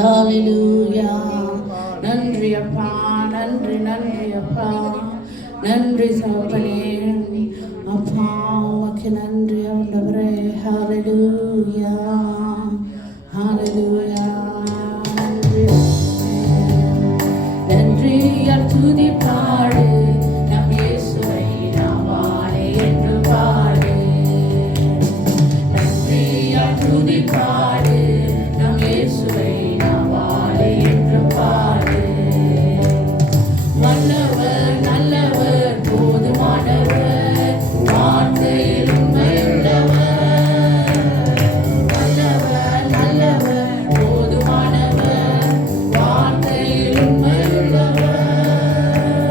ஹalleluya. நன்றி அப்பா, நன்றி நன்றி அப்பா, நன்றி தகப்பனே. அப்பா உமக்கு நன்றி ஆண்டவரே. ஹalleluya, ஹalleluya. நன்றி நன்றி துதி பாடு நம் இயேசுவை நாவாலே என்று பாடு. நன்றி துதி பாடு நம் இயேசுவை நாவாலே என்று பாடு. வல்லவர் நல்லவர் போதுமானவர் வார்த்தையில் உண்மையுள்ளவர். வல்லவர் நல்லவர் போதுமானவர் வார்த்தையில் உண்மையுள்ளவர்.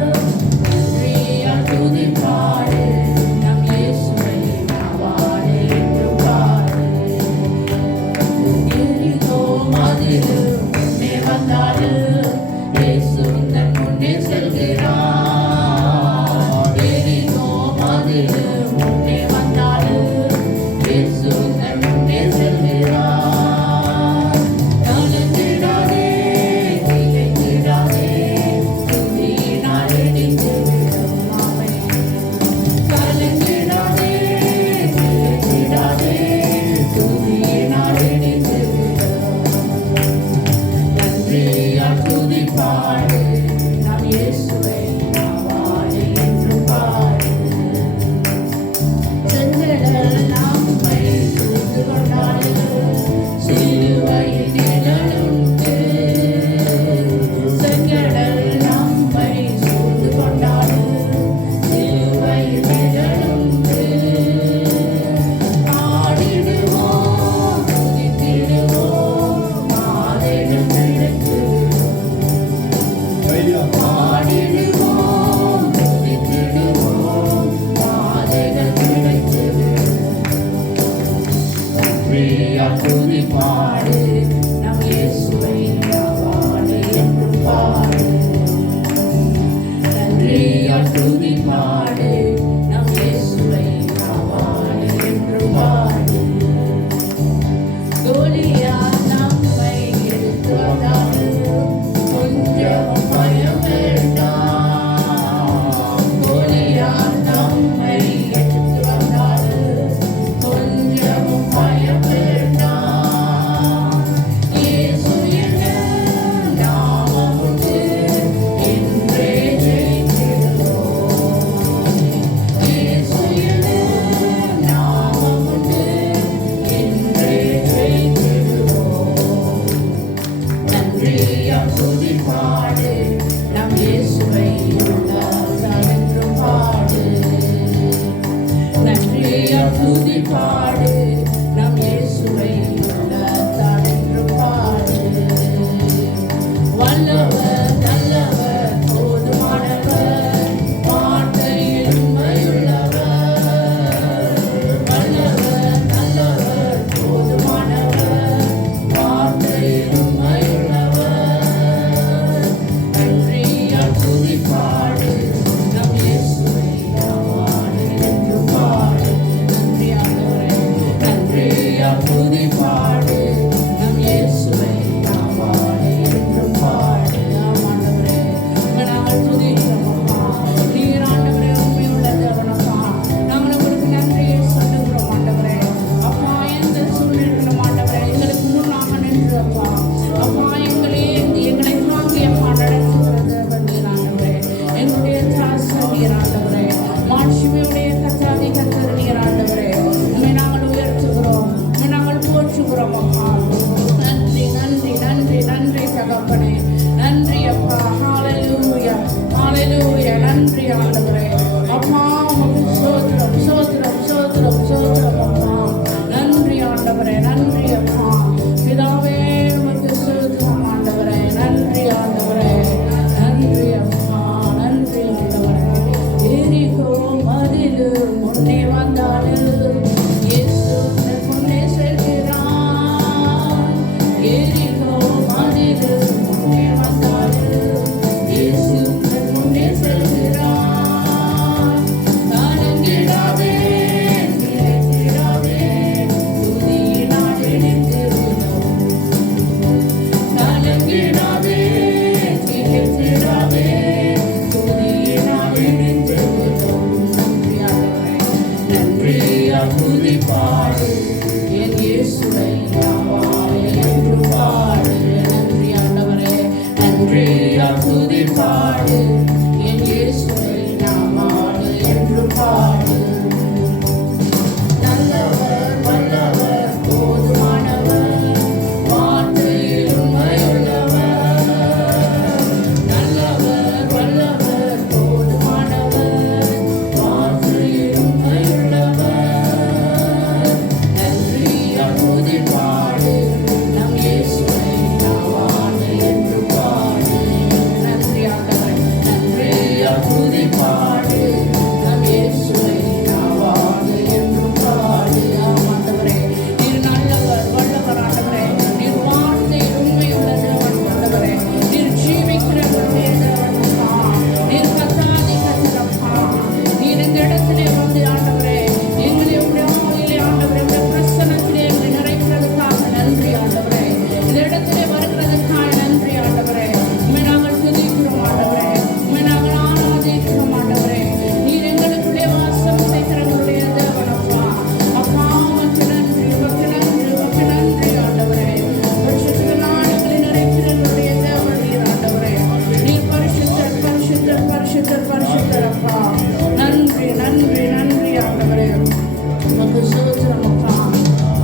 துதி பாடு என் இயேசுவை நாமாடு என்று பாடு. நல்லவர் வல்லவர் போதுமானவர் வார்த்தையில் உண்மையுள்ளவர். நல்லவர் வல்லவர் போதுமானவர் வார்த்தையில் உண்மையுள்ளவர். நன்றியால் துதி பாடு நம் இயேசுவை நாமாடு என்று பாடு. நன்றியால் துதி பாடு நம் இயேசுவை நாமாடு என்று பாடு. ஆண்டவரே நீர் நல்லவர் வல்லவர். ஆண்டவரே நீர் வார்த்தையில் உண்மையுள்ள தேவன். ஆண்டவரே நீர் ஜீவிக்கிறவருடைய தேவன். நீர் கத்தாதி கத்தரப்பா. நீர் இந்த இடத்திலே வந்து ஆண்டவரே எங்களை உடைய ஆண்டவரே உடைய பிரசன்னத்திலே எங்களை நிறைக்கிறதுக்காக நன்றி ஆண்டவரே. இந்த இடத்திலே வருகிறதுக்காக நன்றி ஆண்டவரே. உம்மை நாங்கள் துதிக்கிறோம் ஆண்டவரே. உம்மை நாங்கள் ஆராதிக்கிறோம் ஆண்டவரே. நீர் எங்களுக்குள்ளே வாசம் செய்கிறவருடைய தேவன் அப்பா. அப்பா உமக்கு நன்றி, உமக்கு நன்றி, உமக்கு நன்றி ஆண்டவரே. பரிசுத்த நாடுகளை நிறைக்கிறவருடைய தேவன் நீர் ஆண்டவரே. நீர் பரிசுத்தர் பரிசுத்தர் பரிசுத்தர் பரிசுத்தர் அப்பா. நன்றி நன்றி நன்றி ஆண்டவரே. உமக்கு ஸ்தோத்திரம் அப்பா.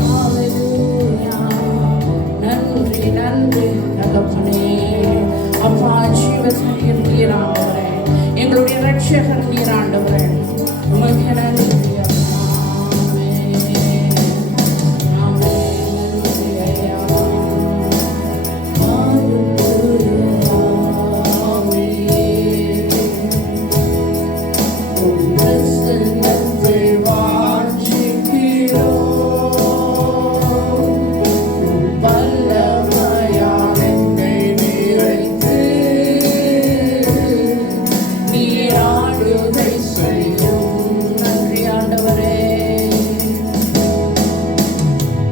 ஹalleluya. நன்றி நன்றி தகப்பனே. அப்பா ஜீவசனியர் நீர் ஆண்டவரே. எங்களுடைய ரட்சகர் நீர் ஆண்டவரே. உமக்கு நன்றி அப்பா. ஆமென். ஆமென். ஹalleluya. பிரசன்னத்தை வாஞ்சிக்கிறோம். வல்லமையால் என்னை நிறைத்து நீராடுகை செய்யும். நன்றி ஆண்டவரே.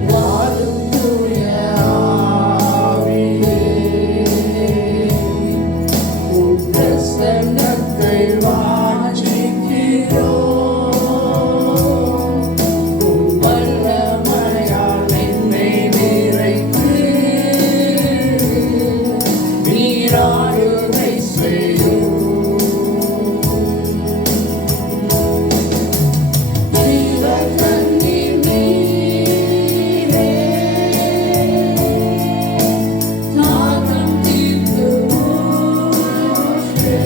வாழும் தூய ஆவியே, உம் பிரசன்னத்தை வாஞ்சிக்கிறோம். உம் வல்லமையால் என்னை நிறைத்து நீராடுகை செய்யும். ஜீவதண்ணீர் நீரே, தாகம் தீர்த்து ஊற்றே.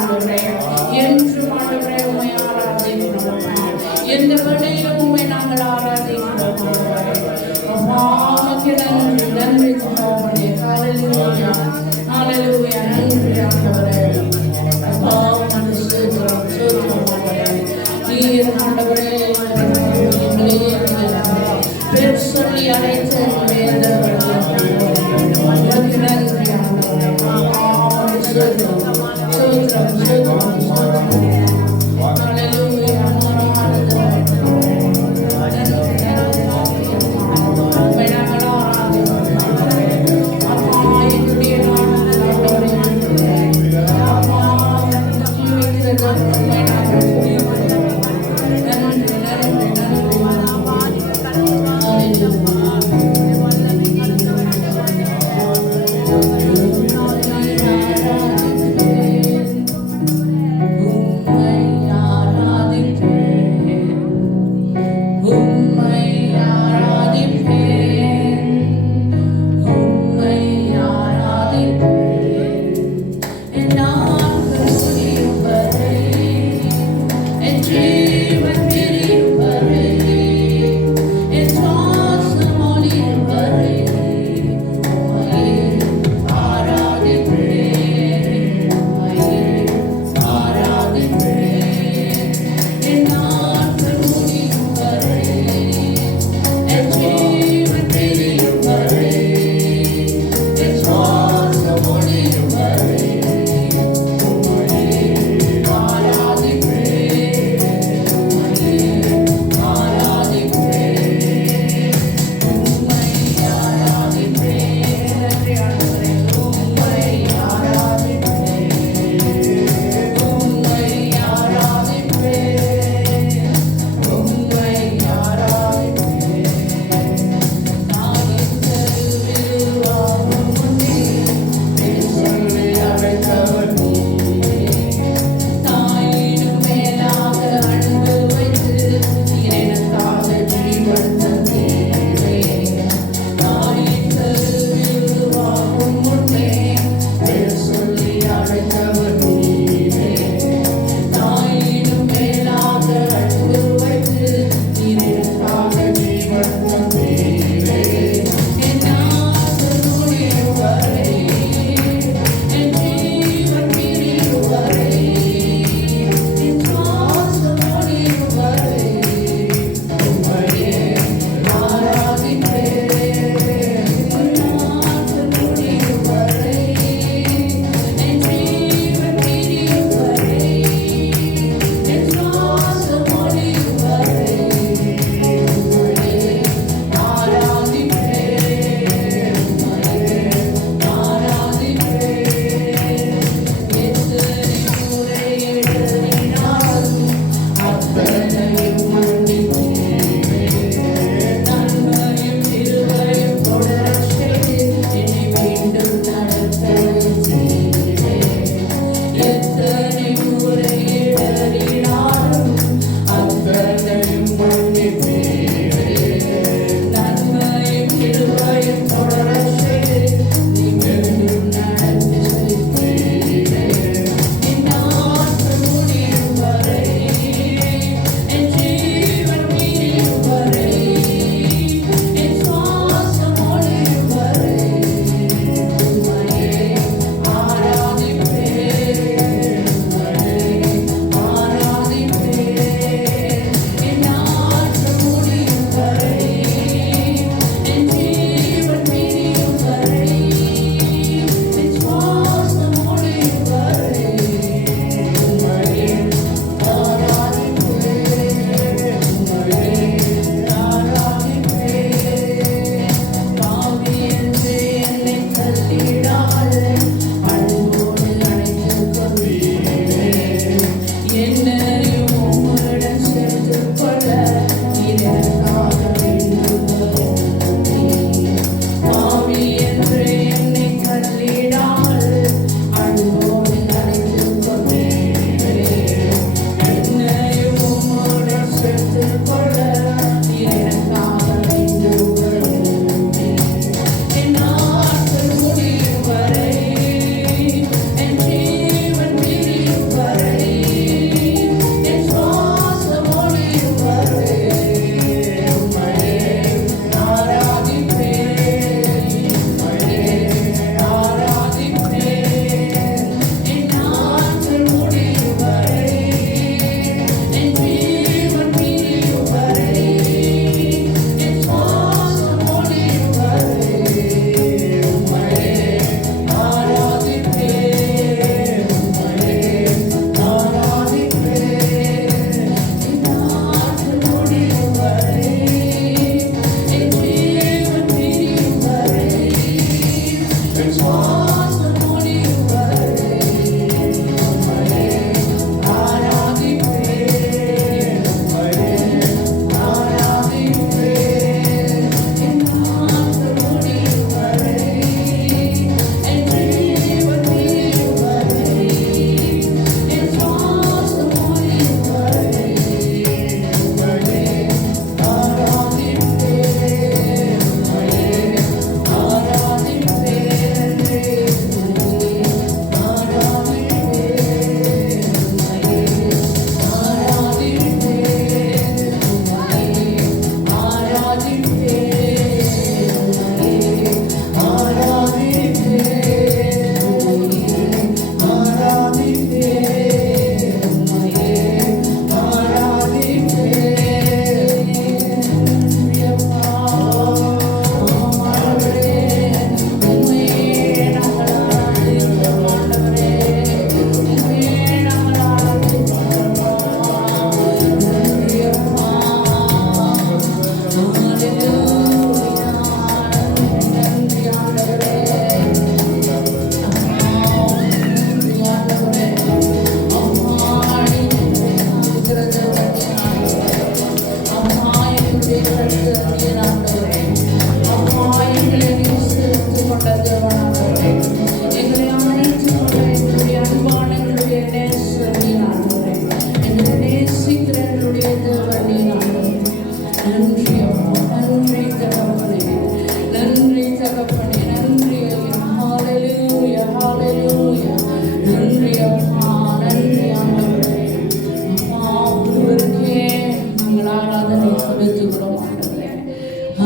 ஆண்டவரே. என்றும் ஆண்டவரே உம்மை ஆராதிக்கிறோம். எந்த வேளையிலும் உம்மை நாங்கள் ஆராதிக்கிறோம் ஆண்டவரே. அப்பா, உமக்கு நன்றி, நன்றி தகப்பனே. ஹல்லேலூயா, ஹல்லேலூயா. நன்றி ஆண்டவரே. அப்பா, உமக்கு ஸ்தோத்திரம், ஸ்தோத்திரம் ஆண்டவரே. நீர் ஆண்டவரே எங்களை பேர் சொல்லி அழைத்த எங்களுடைய தேவனே. உமக்கு நன்றி ஆண்டவரே. அப்பா, உமக்கு ஸ்தோத்திரம், ஸ்தோத்திரம், ஸ்தோத்திரம், ஸ்தோத்திரம். ஹல்லேலூயா, ஆராதனை. நன்றி, நன்றி உம்மை நாங்கள் ஆராதிக்கிறோம். அப்பா, எங்களுடைய நாமத்தில் ஆண்டவரே. அப்பா, ஜீவிக்கிறது உம்மை நாங்கள் துதிக்கிறோம். நன்றி, நன்றி, நன்றி. ஹல்லேலூயா.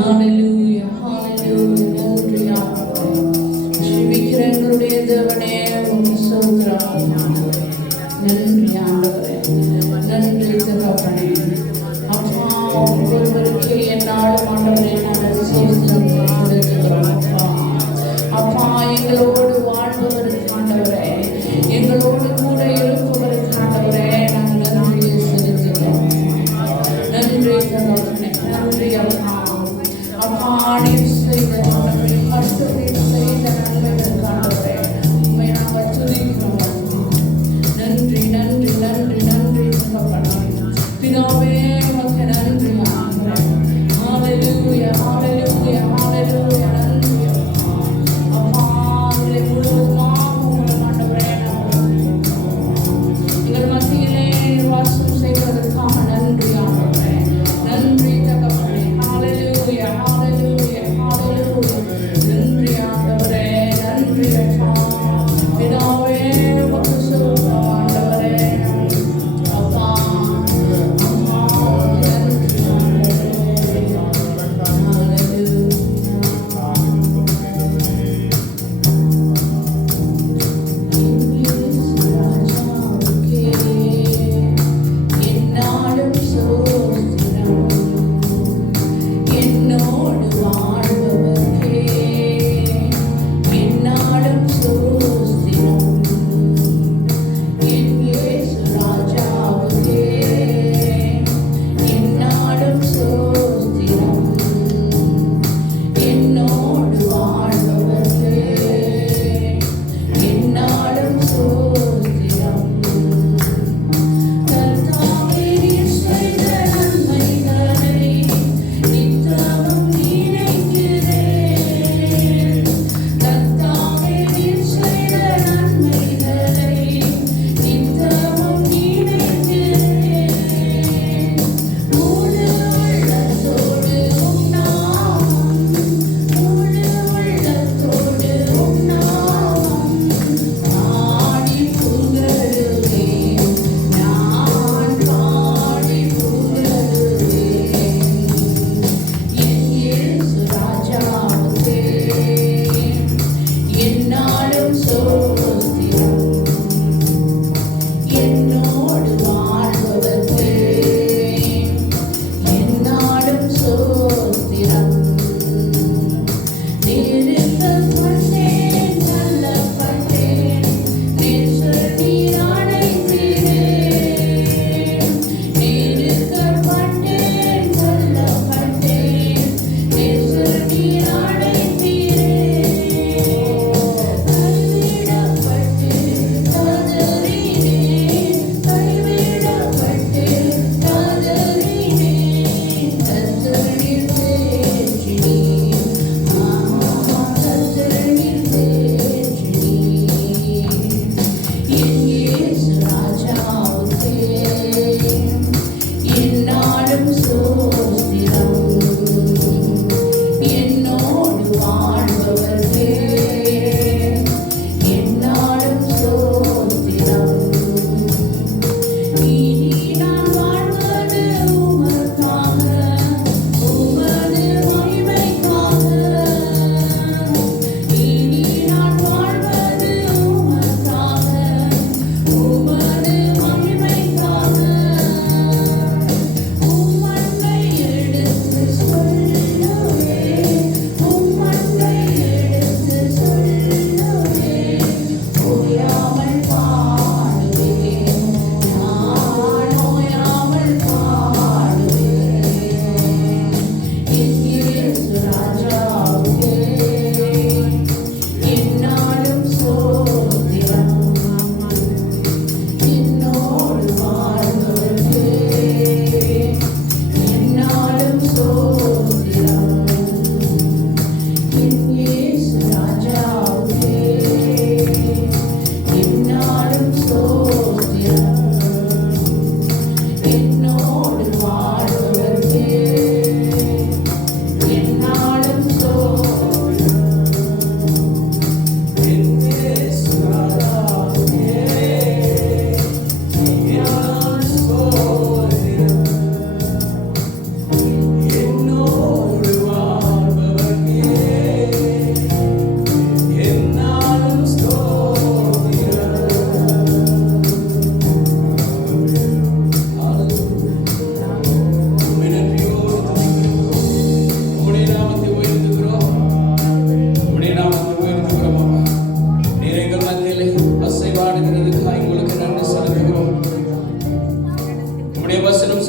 ஹalleluya ஹalleluya நன்றி ஆண்டவரே ஜீவிக்கிற எங்களுடைய தேவனே உம்மை ஸ்தோத்திரம் நன்றி ஆண்டவரே நன்றி தகப்பனே அப்பா ஒவ்வொருவருக்கு என்னாலும் ஆண்டவரே நாங்கள் ஸ்தோத்திரம் கொடுக்கிறோம் அப்பா எங்களோடு வாழ்பவருக்கு ஆண்டவரே எங்களோடு கூட இருப்பவருக்கு ஆண்டவரே நாங்கள் நன்றியை செலுத்துகிறோம் நன்றி தகப்பனே நன்றி அப்பா அப்பா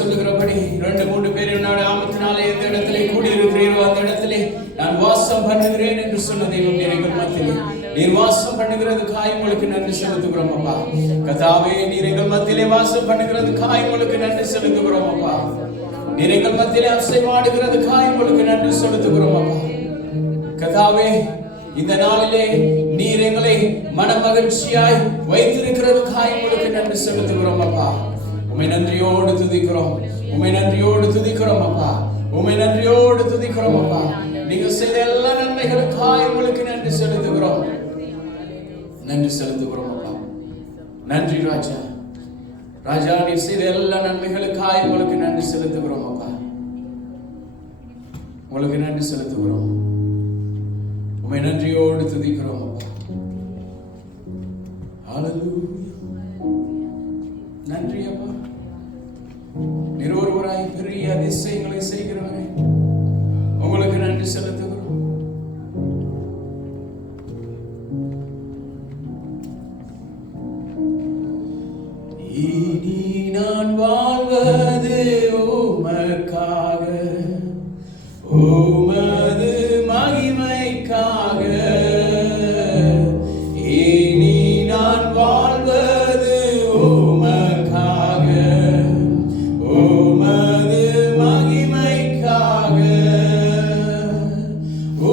சொல்லுகிறபடி 2-3 பேர் என்னோட நாமத்தினாலே எந்த இடத்திலே கூடியிருக்கிறீரோ அந்த இடத்திலே நான் வாசம் பண்ணுகிறேன் என்று சொன்ன தெய்வம் எங்கள் மத்தியிலே நீர் வாசம் பண்ணுகிறதுக்காய் உங்களுக்கு நன்றி செலுத்துகிறோம் அப்பா. கர்த்தாவே, நீர் எங்கள் மத்தியிலே வாசம் பண்ணுகிறதுக்காய் உங்களுக்கு நன்றி செலுத்துகிறோம் அப்பா. நீர் எங்கள் மத்தியிலே அசைவாடுகிறதுக்காய் உங்களுக்கு நன்றி செலுத்துகிறோம் அப்பா. கர்த்தாவே, இந்த நாளிலே நீர் எங்களை மன மகிழ்ச்சியாய் வைத்திருக்கிறதுக்காய் உங்களுக்கு நன்றி செலுத்துகிறோம் அப்பா. உம்மை நன்றியோடு துதிக்கிறோம், உம்மை நன்றியோடு துதிக்கிறோம் அப்பா, உம்மை நன்றியோடு துதிக்கிறோம் அப்பா. நீங்க செய்த எல்லா நன்மைகளுக்காய் உங்களுக்கு நன்றி செலுத்துகிறோம், நன்றி செலுத்துகிறோம் அப்பா. நன்றி ராஜா. ராஜா, நீர் செய்த எல்லா நன்மைகளுக்காய் உங்களுக்கு நன்றி செலுத்துகிறோம் அப்பா. உங்களுக்கு நன்றி செலுத்துகிறோம், உம்மை நன்றியோடு துதிக்கிறோம் அப்பா. ஹல்லேலூயா. நன்றி அப்பா. நீர் ஒருவராய் பெரிய அதிசயங்களை செய்கிறவரே, உங்களுக்கு நன்றி செலுத்துகிறோம். இனி நான் வாழ்வது உமக்காக, உமது மகிமைக்காக. இனி நான் வாழ்வது உமக்காக, உமது மகிமைக்காக.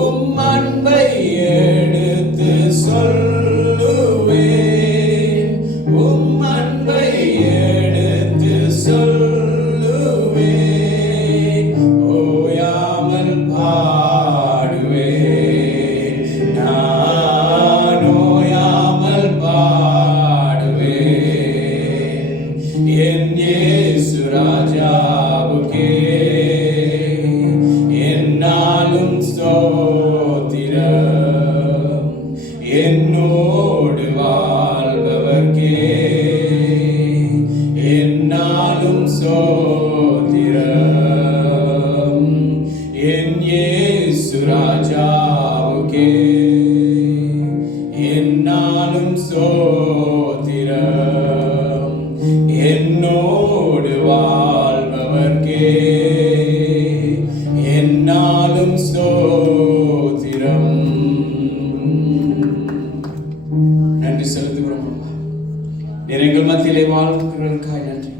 உம் அன்பை எடுத்து சொல்லுவேன், உம் அன்பை எடுத்து சொல்லுவேன். ஓயாமல் பாடுவேன், நான் ஓயாமல் பாடுவேன். என் இயேசு ராஜாவுக்கே என்னாலும் ஸ்தோத்திரம். என்னோடு வாழ்பவர்க்கே என்னாலும் ஸ்தோத்திரம். என் இயேசு ராஜாவுக்கே என்னாலும் ஸ்தோத்திரம். என்னோடு வாழ்பவர்க்கே என்னாலும் ஸ்தோத்திரம். நன்றி செலுத்துகிறோம் அப்பா. நீர் எங்கள் மத்தியிலே வாழ்கிறதுக்காய் நன்றி.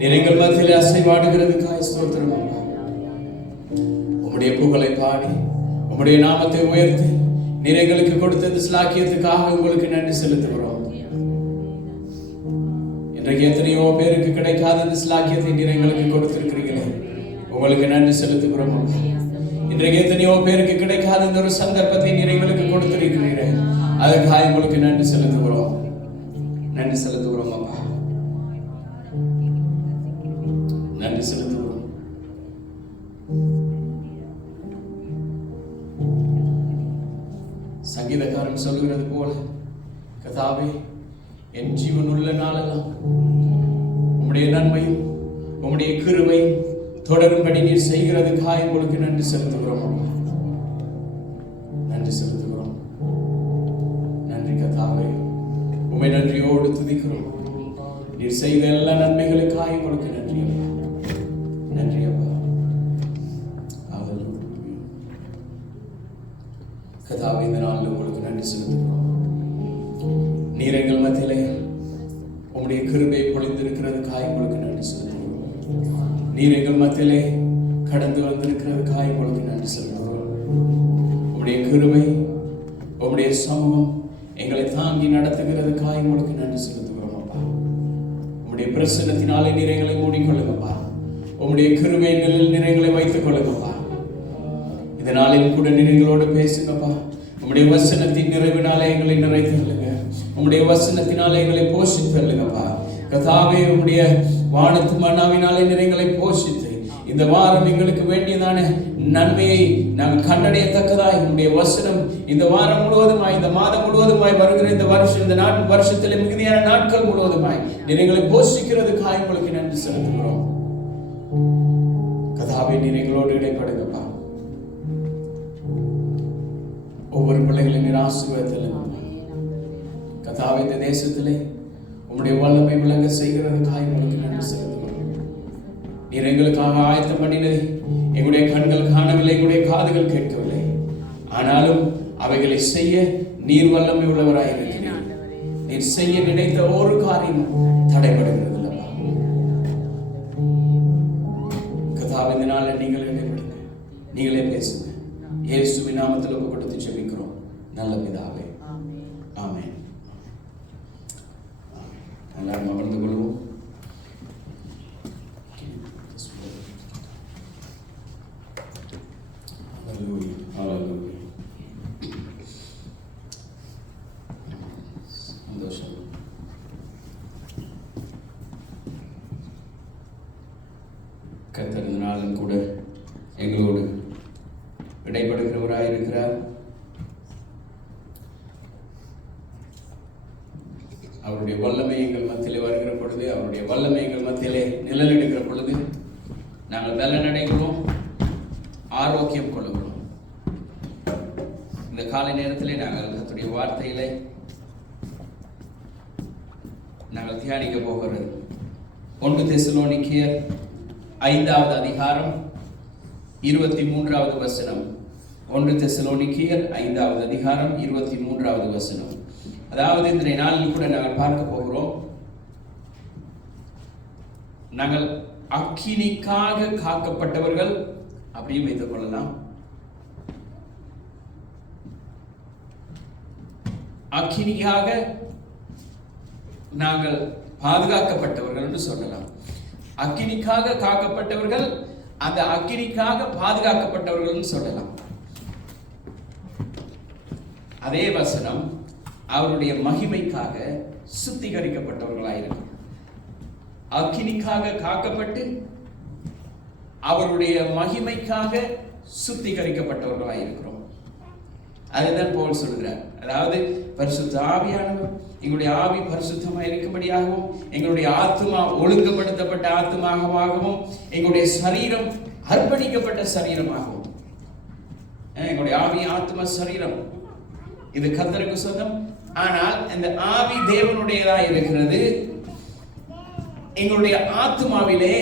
நீர் எங்கள் மத்தியிலே அசைவாடுகிறதுக்காய் ஸ்தோத்திரம் அப்பா. உம்முடைய புகழை பாடி உம்முடைய நாமத்தை உயர்த்தி நீர் எங்களுக்கு கொடுத்த இந்த ஸ்லாக்கியத்துக்காக உங்களுக்கு நன்றி செலுத்துகிறோம். இன்றைக்கு எத்தனையோ பேருக்கு கிடைக்காத இந்த ஸ்லாக்கியத்தை நீர் எங்களுக்கு கொடுத்திருக்கிறீர்களே, உங்களுக்கு நன்றி செலுத்துகிறோம் அப்பா. இன்றைக்கு எத்தனையோ பேருக்கு கிடைக்காத இந்த ஒரு சந்தர்ப்பத்தை நீர் எங்களுக்கு கொடுத்திருக்கிறீர்கள், அதற்காக உங்களுக்கு நன்றி செலுத்துகிறோம், நன்றி செலுத்துகிறோம் அப்பா, நன்றி செலுத்துகிறோம். சங்கீதக்காரன் சொல்லுகிறது போல, கர்த்தாவே, என் ஜீவன் உள்ள நாளெல்லாம் உம்முடைய நன்மையும் உம்முடைய கிருபையும் தொடரும்படி நீர் செய்கிறதுக்காக உங்களுக்கு நன்றி செலுத்துகிறோம் அப்பா, நன்றி செலுத்துகிறோம். நன்றி கர்த்தாவே, உம்மை நன்றியோடு துதிக்கிறோம். நீர் செய்த எல்லா நன்மைகளுக்காக உங்களுக்கு நன்றி அப்பா, நன்றி அப்பா. கர்த்தாவே, இந்த நாளில் உங்களுக்கு நன்றி செலுத்துகிறோம். நீர் எங்கள் மத்தியிலே உம்முடைய கிருபை பொழிந்திருக்கிறதுக்காக உங்களுக்கு நன்றி செலுத்துகிறோம். நீர் எங்கள் மத்தியிலே கடந்து வந்திருக்கிறதுக்காக உங்களுக்கு நன்றி செலுத்துகிறோம். உம்முடைய கிருபை உம்முடைய சமூகம் எங்களை தாங்கி நடத்துகிறதுக்காக உங்களுக்கு நன்றி செலுத்துகிறோம் அப்பா. உம்முடைய பிரசன்னத்தினாலே நீர் எங்களை மூடிக்கொள்ளுங்கப்பா. உம்முடைய கிருபை நிழலில் நீர் எங்களை வைத்துக் கொள்ளுங்கப்பா. இந்த நாளில் கூட நீர் எங்களோடு பேசுங்கப்பா. உம்முடைய வசனத்தின் நிறைவினாலே எங்களை நிறைத்தருளுங்க. உம்முடைய வசனத்தினாலே எங்களை போஷித்தருளுங்கப்பா. கர்த்தாவே, உம்முடைய வானத்து மன்னாவினாலே நீர் எங்களை போஷித்து இந்த வாரம் எங்களுக்கு வேண்டியதான நன்மையை நாங்கள் கண்டடையத்தக்கதாய் உம்முடைய வசனம் இந்த வாரம் முழுவதுமாய், இந்த மாதம் முழுவதுமாய், வருகிற இந்த வருஷம், இந்த வருஷத்திலே மிகுதியான நாட்கள் முழுவதுமாய் நீர் எங்களை போஷிக்கிறதுக்காக உங்களுக்கு நன்றி செலுத்துகிறோம். கர்த்தாவே, நீர் எங்களோடு இடைப்படுங்கப்பா. ஒவ்வொரு பிள்ளைகளையும் நீர் ஆசீர்வதித்தருளுங்க. கர்த்தாவே, இந்த தேசத்திலே உம்முடைய வல்லமை விளங்க செய்கிறதுக்காக உங்களுக்கு நன்றி செலுத்துகிறோம். நீர் எங்களுக்காக ஆயத்தம் பண்ணினது எங்களுடைய கண்கள் காணவில்லை, எங்களுடைய காதுகள் கேட்கவில்லை. ஆனாலும் அவைகளை செய்ய நீர் வல்லமை உள்ளவராயிருக்கிறீர். நீர் செய்ய நினைத்த ஒரு காரியம் தடைபடுகிறது அல்லவா? கர்த்தாவே, நாளில் நீங்கள் இடைப்படுங்க, நீங்களே பேசுங்க. இயேசுவின் நாமத்தில் ஒப்பு கொடுத்து ஜெபிக்கிறோம் நல்ல பிதாவே, ஆமென். எல்லாரும் அமர்ந்து கொள்வோம். சந்தோஷம். கர்த்தர் இந்த நாளும் கூட எங்களோடு இடைப்படுகிறவராய் இருக்கிறார். அவருடைய வல்லமை எங்கள் மத்தியிலே வருகிற பொழுது, அவருடைய வல்லமை எங்கள் மத்தியிலே நிழலிடுகிற பொழுது நாங்கள் பலன் அடைகிறோம், ஆரோக்கியம் கொள்ளுகிறோம். இந்த காலை நேரத்திலே நாங்கள் கர்த்தருடைய வார்த்தையிலே நாங்கள் தியானிக்க போகிறது 1 தெசலோனிக்கேயர் 5வது அதிகாரம் 23வது வசனம். 1 தெசலோனிக்கேயர் 5வது அதிகாரம் 23வது வசனம். அதாவது இன்றைய நாளில் கூட நாங்கள் பார்க்க போகிறோம், நாங்கள் அக்கினிக்காக காக்கப்பட்டவர்கள் அப்படியும் வைத்துக் கொள்ளலாம். அக்கினிக்காக நாங்கள் பாதுகாக்கப்பட்டவர்கள் என்று சொல்லலாம். அக்கினிக்காக காக்கப்பட்டவர்கள், அந்த அக்கினிக்காக பாதுகாக்கப்பட்டவர்கள் சொல்லலாம். அதே வசனம் அவருடைய மகிமைக்காக சுத்திகரிக்கப்பட்டவர்களாயிருக்கும். அக்கினிக்காக காக்கப்பட்டு அவருடைய மகிமைக்காக சுத்திகரிக்கப்பட்டவர்களாயிருக்கிறோம். அதுதான் பவுல் சொல்கிறார். அதாவது பரிசுத்த ஆவியானவர் எங்களுடைய ஆவி பரிசுத்தமாக இருக்கும்படியாகவும், எங்களுடைய ஆத்துமா ஒழுங்குபடுத்தப்பட்ட ஆத்துமாகவும், எங்களுடைய சரீரம் அர்ப்பணிக்கப்பட்ட சரீரமாகவும், எங்களுடைய ஆவி ஆத்துமா சரீரம் இது கர்த்தருக்கு சொந்தம். ஆனால் இந்த ஆவி தேவனுடையதாக இருக்கிறது. எங்களுடைய ஆத்துமாவிலே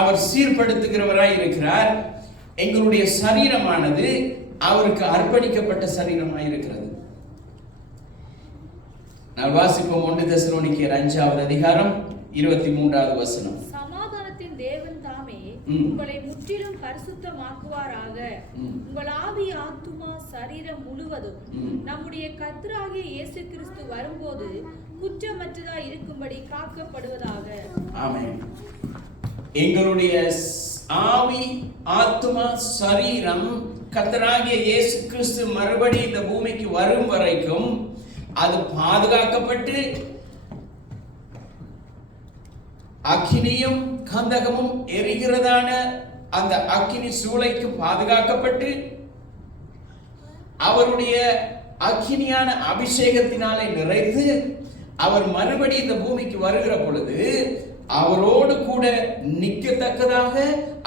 அவர் சீர்படுத்துகிறவராய் இருக்கிறார். எங்களுடைய சரீரமானது அவருக்கு அர்ப்பணிக்கப்பட்ட சரீரமாய் இருக்கிறது. நான் வாசிப்போம் 1 தெசலோனிக்கேயர் 5வது அதிகாரம் 23வது வசனம். சமாதானத்தின் தேவன் தாமே உங்களை முற்றிலும் பரிசுத்தமாக்குவாராக. உங்கள் ஆவி ஆத்துமா சரீரம் முழுவதும் நம்முடைய கர்த்தராகிய இயேசு கிறிஸ்து வரும்போது குற்றமற்றதா இருக்கும்படி காக்கப்படுவதாக. ஆமென். எங்களுடைய ஆவி ஆத்துமா சரீரம் கர்த்தராகிய இயேசு கிறிஸ்து மறுபடி இந்த பூமிக்கு வரும் வரைக்கும் அது பாதுகாக்கப்பட்டு, அக்கினியும் கந்தகமும் எரிகிறதான அந்த அக்கினி சூளைக்கு பாதுகாக்கப்பட்டு, அவருடைய அக்கினியான அபிஷேகத்தினாலே நிறைந்து அவர் மறுபடி இந்த பூமிக்கு வருகிற பொழுது அவரோடு கூட நிற்கத்தக்கதாக,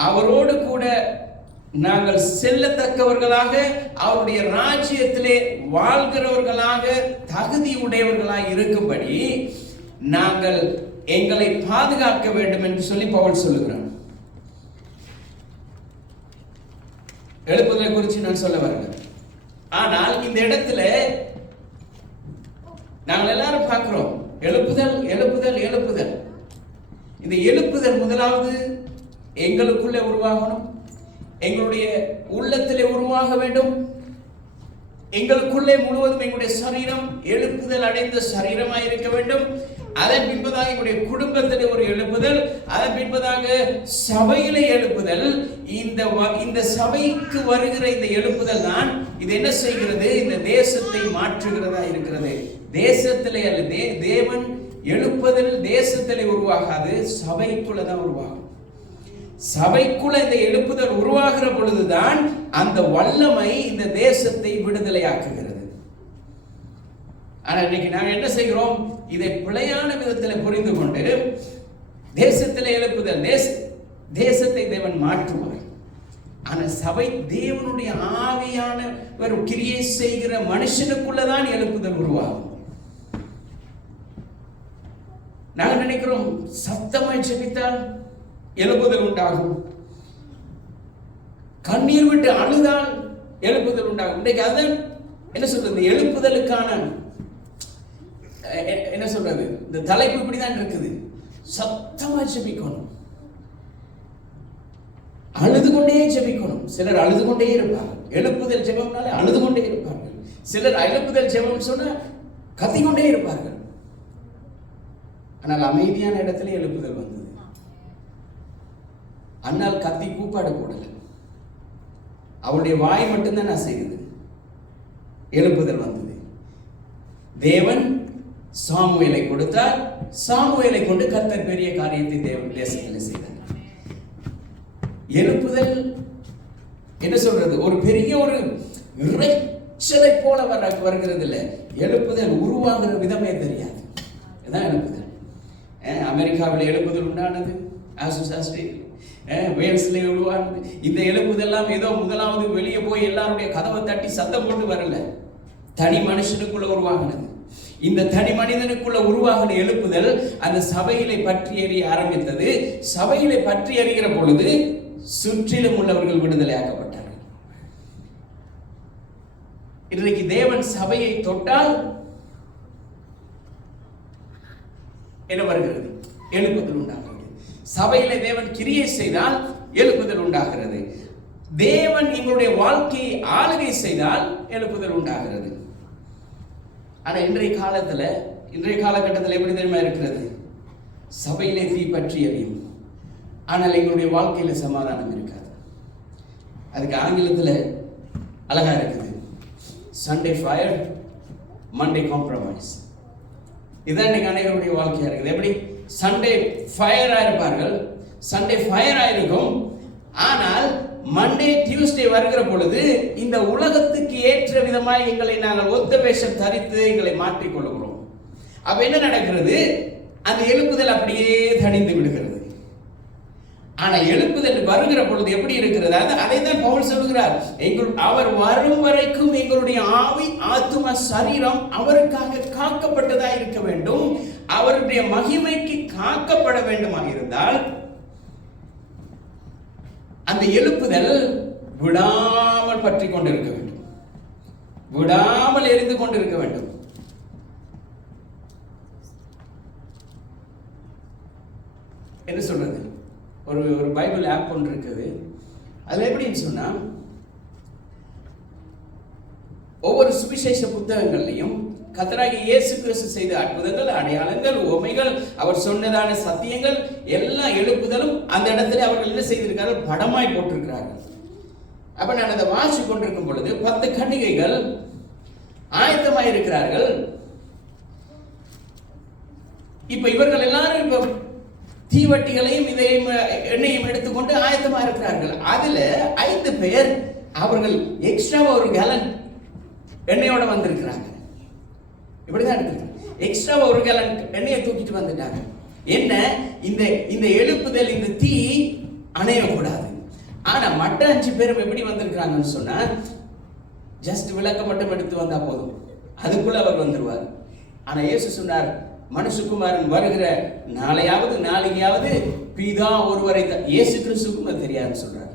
அவரோடு கூட நாங்கள் செல்லத்தக்கவர்களாக, அவருடைய ராஜ்யத்திலே வாழ்கிறவர்களாக, தகுதி உடையவர்களாக இருக்கும்படி நாங்கள் எங்களை பாதுகாக்க வேண்டும் என்று சொல்லி பவுல் சொல்லுகிறார். எழுப்புதலை குறித்து நான் சொல்ல வரல. ஆனால் இந்த இடத்துல நாங்கள் எல்லாரும் பார்க்கிறோம், எழுப்புதல் எழுப்புதல் எழுப்புதல். இந்த எழுப்புதல் முதலாவது எங்களுக்குள்ளே உருவாகணும், எங்களுடைய உள்ளத்திலே உருவாக வேண்டும். எங்களுக்குள்ளே முழுவதும் எங்களுடைய சரீரம் எழுப்புதல் அடைந்த சரீரமாய் இருக்க வேண்டும். அதன் பின்பதாக எங்களுடைய குடும்பத்திலே ஒரு எழுப்புதல், அதன் பின்பதாக சபையிலே எழுப்புதல். இந்த சபைக்கு வருகிற இந்த எழுப்புதல் தான் இது என்ன செய்கிறது? இந்த தேசத்தை மாற்றுகிறதா இருக்கிறது. தேசத்திலே அல்ல, தேவன் எழுப்புதல் தேசத்திலே உருவாகாது, சபைக்குள்ளதான் உருவாகும். சபைக்குள்ள இந்த எழுப்புதல் உருவாகிற பொழுதுதான் அந்த வல்லமை இந்த தேசத்தை விடுதலையாக்குகிறது. ஆனா இன்னைக்கு நாங்க என்ன செய்கிறோம்? இதை பிழையான விதத்தில் புரிந்து கொண்டு தேசத்திலே எழுப்புதல், தேசத்தை தேவன் மாற்றுவார். ஆனா சபை தேவனுடைய ஆவியான ஒரு கிரியை செய்கிற மனுஷனுக்குள்ளதான் எழுப்புதல் உருவாகும். நாங்கள் நினைக்கிறோம் சத்தமாய் ஜெபித்தால் எழுப்புதல் உண்டாகும். கண்ணீர் விட்டு அழுதால் எழுப்புதல் உண்டாகும். இன்றைக்கு அதான் என்ன சொல்றது, எழுப்புதலுக்கான என்ன சொல்றது, இந்த தலைப்பு இப்படிதான் இருக்குது. சத்தமா ஜெபிக்கணும், அழுது கொண்டே ஜெபிக்கணும். சிலர் அழுது கொண்டே இருப்பார்கள். எழுப்புதல் ஜெபம்னாலே அழுது கொண்டே இருப்பார்கள். சிலர் எழுப்புதல் ஜெபம் சொன்னா கத்திக்கொண்டே இருப்பார்கள். ஆனால் அமைதியான இடத்துல எழுப்புதல் வந்தது. அண்ணால் கத்தி கூப்பாடு போடல, அவளுடைய வாய் மட்டும்தான் நான் செய்தது. எழுப்புதல் வந்தது. தேவன் சாமுவேலை கொடுத்தார். சாமுவேலை கொண்டு கர்த்தர் பெரிய காரியத்தை தேவன் தேசத்தில் செய்தார். எழுப்புதல் என்ன சொல்றது, ஒரு பெரிய ஒரு இறைச்சலை போல வருகிறது இல்லை. எழுப்புதல் உருவாகிற விதமே தெரியாது. இதுதான் எழுப்புதல். அமெரிக்காவில் எழுப்புதல் உண்டானது, வேல்ஸ்ல உருவானது. இந்த எழுப்புதெல்லாம் ஏதோ முதலாவது வெளியே போய் எல்லாருடைய கதவை தட்டி சத்தம் போட்டு வரல, தனி மனுஷனுக்குள்ள உருவாகினது. இந்த தனி மனிதனுக்குள்ள உருவாகின எழுப்புதல் அந்த சபையிலே பற்றி எறிய ஆரம்பித்தது. சபையிலே பற்றி எறிகிற பொழுது சுற்றிலும் உள்ளவர்கள் விடுதலை ஆக்கப்பட்டார்கள். இன்றைக்கு தேவன் சபையை தொட்டால் என்ன வருகிறது, எழுப்புதல் உண்டாகிறது. சபையிலே தேவன் கிரியை செய்தால் எழுப்புதல் உண்டாகிறது. தேவன் எங்களுடைய வாழ்க்கையை ஆளுகை செய்தால் எழுப்புதல் உண்டாகிறது. ஆனா இன்றைய காலகட்டத்தில் எப்படி தெரியுமா இருக்கிறது, சபையிலே தீ பற்றி எரியும், ஆனால் எங்களுடைய வாழ்க்கையில சமாதானம் இருக்காது. அதுக்கு ஆங்கிலத்தில் அழகா இருக்குது, சண்டே ஃபயர் மண்டே காம்ப்ரமைஸ். இதுதான் இன்னைக்கு அனைவருடைய வாழ்க்கையா இருக்குது. எப்படி சண்டே ஃபயரா இருப்பார்கள், சண்டே ஃபயரா இருக்கும், ஆனால் மண்டே டியூஸ்டே வருகிற பொழுது இந்த உலகத்துக்கு ஏற்ற விதமாய் எங்களை நாங்கள் ஒத்த வேஷம் தரித்து எங்களை மாற்றிக்கொள்கிறோம். அப்ப என்ன நடக்கிறது, அந்த எழுப்புதல் அப்படியே தணிந்து விடுகிறது. ஆனா எழுப்புதல் வருகிற பொழுது எப்படி இருக்கிறது, அதை தான் பவுல் சொல்கிறார், அவர் வரும் வரைக்கும் எங்களுடைய ஆவி ஆத்தும சரீரம் அவருக்காக காக்கப்பட்டதா இருக்க வேண்டும். அவருடைய மகிமைக்கு காக்கப்பட வேண்டுமாக இருந்தால் அந்த எழுப்புதல் விடாமல் பற்றி கொண்டிருக்க வேண்டும், விடாமல் எரிந்து கொண்டிருக்க வேண்டும். என்ன சொல்றது, ஒரு பைபிள் ஆப் ஒன்று இருக்குது. அதுல எப்படின்னு சொன்னா, ஒவ்வொரு சுவிசேஷ புத்தகங்கள்லையும் கர்த்தராகிய இயேசு கிறிஸ்து செய்த அற்புதங்கள், அடையாளங்கள், உவமைகள், அவர் சொன்னதான சத்தியங்கள், எல்லா எழுப்புதலும் அந்த இடத்துல அவர்கள் என்ன செய்திருக்கிறார்கள், படமாய் போட்டிருக்கிறார்கள். அப்ப நான் அதை வாசிச்சு கொண்டிருக்கும் பொழுது 10 கன்னிகைகள் ஆயத்தமாய் இருக்கிறார்கள். இப்ப இவர்கள் எல்லாரும் இப்ப தீவட்டிகளையும் இதையும் எண்ணெயும் எடுத்துக்கொண்டு ஆயத்தமா இருக்கிறார்கள். அதுல 5 பேர் அவர்கள் எக்ஸ்ட்ரா ஒரு கேலன் எண்ணெயோட வந்திருக்கிறாங்க. இப்படிதான் இருக்குது, எக்ஸ்ட்ரா ஒரு கேலன் எண்ணெயை தூக்கிட்டு வந்துட்டாங்க. என்ன, இந்த எழுப்புதல், இந்த தீ அணையக்கூடாது. ஆனா மற்ற 5 பேரும் எப்படி வந்திருக்கிறாங்கன்னு சொன்னா, ஜஸ்ட் விளக்க மட்டும் எடுத்து வந்தா போதும், அதுக்குள்ள அவர் வந்துருவார். ஆனா இயேசு சொன்னார், மனுஷகுமாரன் வருகிற நாளையாவது பிதா ஒருவரை, இயேசு கிறிஸ்துவுக்கும் தெரியாதுன்னு சொல்றார்.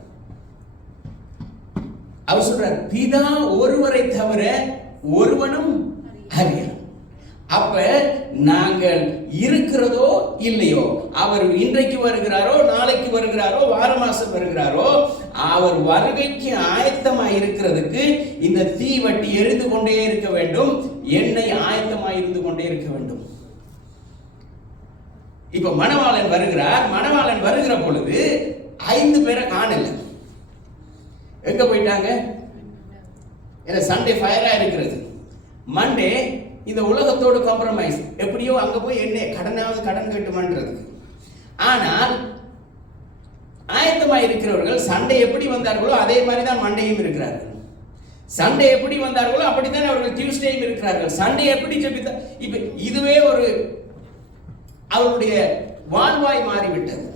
அவர் சொல்றார், பிதா ஒருவரை தவிர ஒருவனும் அறியார். அப்ப நாங்கள் இருக்கிறதோ இல்லையோ, அவர் இன்றைக்கு வருகிறாரோ, நாளைக்கு வருகிறாரோ, வார மாசம் வருகிறாரோ, அவர் வருகைக்கு ஆயத்தமாய் இருக்கிறதுக்கு இந்த தீவட்டி எரிந்து கொண்டே இருக்க வேண்டும், எண்ணெய் ஆயத்தமாய் இருந்து கொண்டே இருக்க வேண்டும். இப்ப மணவாளன் வருகிறார். மணவாளன் வருகிற பொழுது 5 பேரை காணல. எங்க போயிட்டாங்க? ஏன்னா சண்டே ஃபயரா இருக்கிறது. மண்டே இந்த உலகத்தோடு காம்ப்ரமைஸ், எப்படியோ அங்க போய் என்ன கடன் கட்டுமான்றதுக்கு. ஆனால் ஆயத்தமாய் இருக்கிறவர்கள் சண்டே எப்படி வந்தார்களோ அதே மாதிரி தான் மண்டேயும் இருக்கிறார்கள். சண்டே எப்படி வந்தார்களோ அப்படித்தான் அவர்கள் டியூஸ்டேயும் இருக்கிறார்கள். சண்டே எப்படி ஜெபித்தா, இப்ப இதுவே ஒரு அவருடைய வாழ்வாய் மாறிவிட்டது.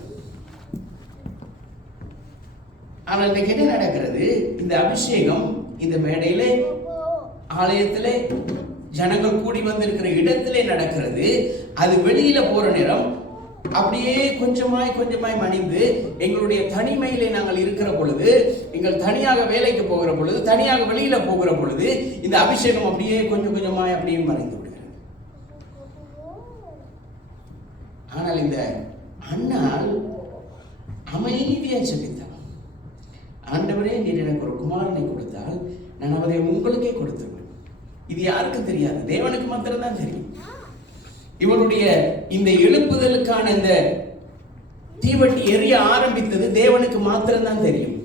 ஆனால் இன்னைக்கு என்ன நடக்கிறது, இந்த அபிஷேகம் இந்த மேடையிலே, ஆலயத்திலே, ஜனங்கள் கூடி வந்திருக்கிற இடத்திலே நடக்கிறது. அது வெளியில போற நேரம் அப்படியே கொஞ்சமாய் கொஞ்சமாய் மணிந்து எங்களுடைய தனிமையிலே நாங்கள் இருக்கிற பொழுது, எங்கள் தனியாக வேலைக்கு போகிற பொழுது, தனியாக வெளியில போகிற பொழுது இந்த அபிஷேகம் அப்படியே கொஞ்சம் கொஞ்சமாய் அப்படியே மறைந்து விடுகிறது. ஆனால் இந்த அண்ணால் அமைதியா ஜெபித்தார். ஆண்டவரே, நீர் எனக்கு ஒரு குமாரனை கொடுத்தால் நான் அவரை உங்களுக்கே கொடுத்துருவேன். இது யாருக்கும் தெரியாது, தேவனுக்கு மாத்திரம்தான் தெரியும். இவனுடைய இந்த எழுப்புதலுக்கான இந்த தீவட்டி எரிய ஆரம்பித்தது தேவனுக்கு மாத்திரம்தான் தெரியும்.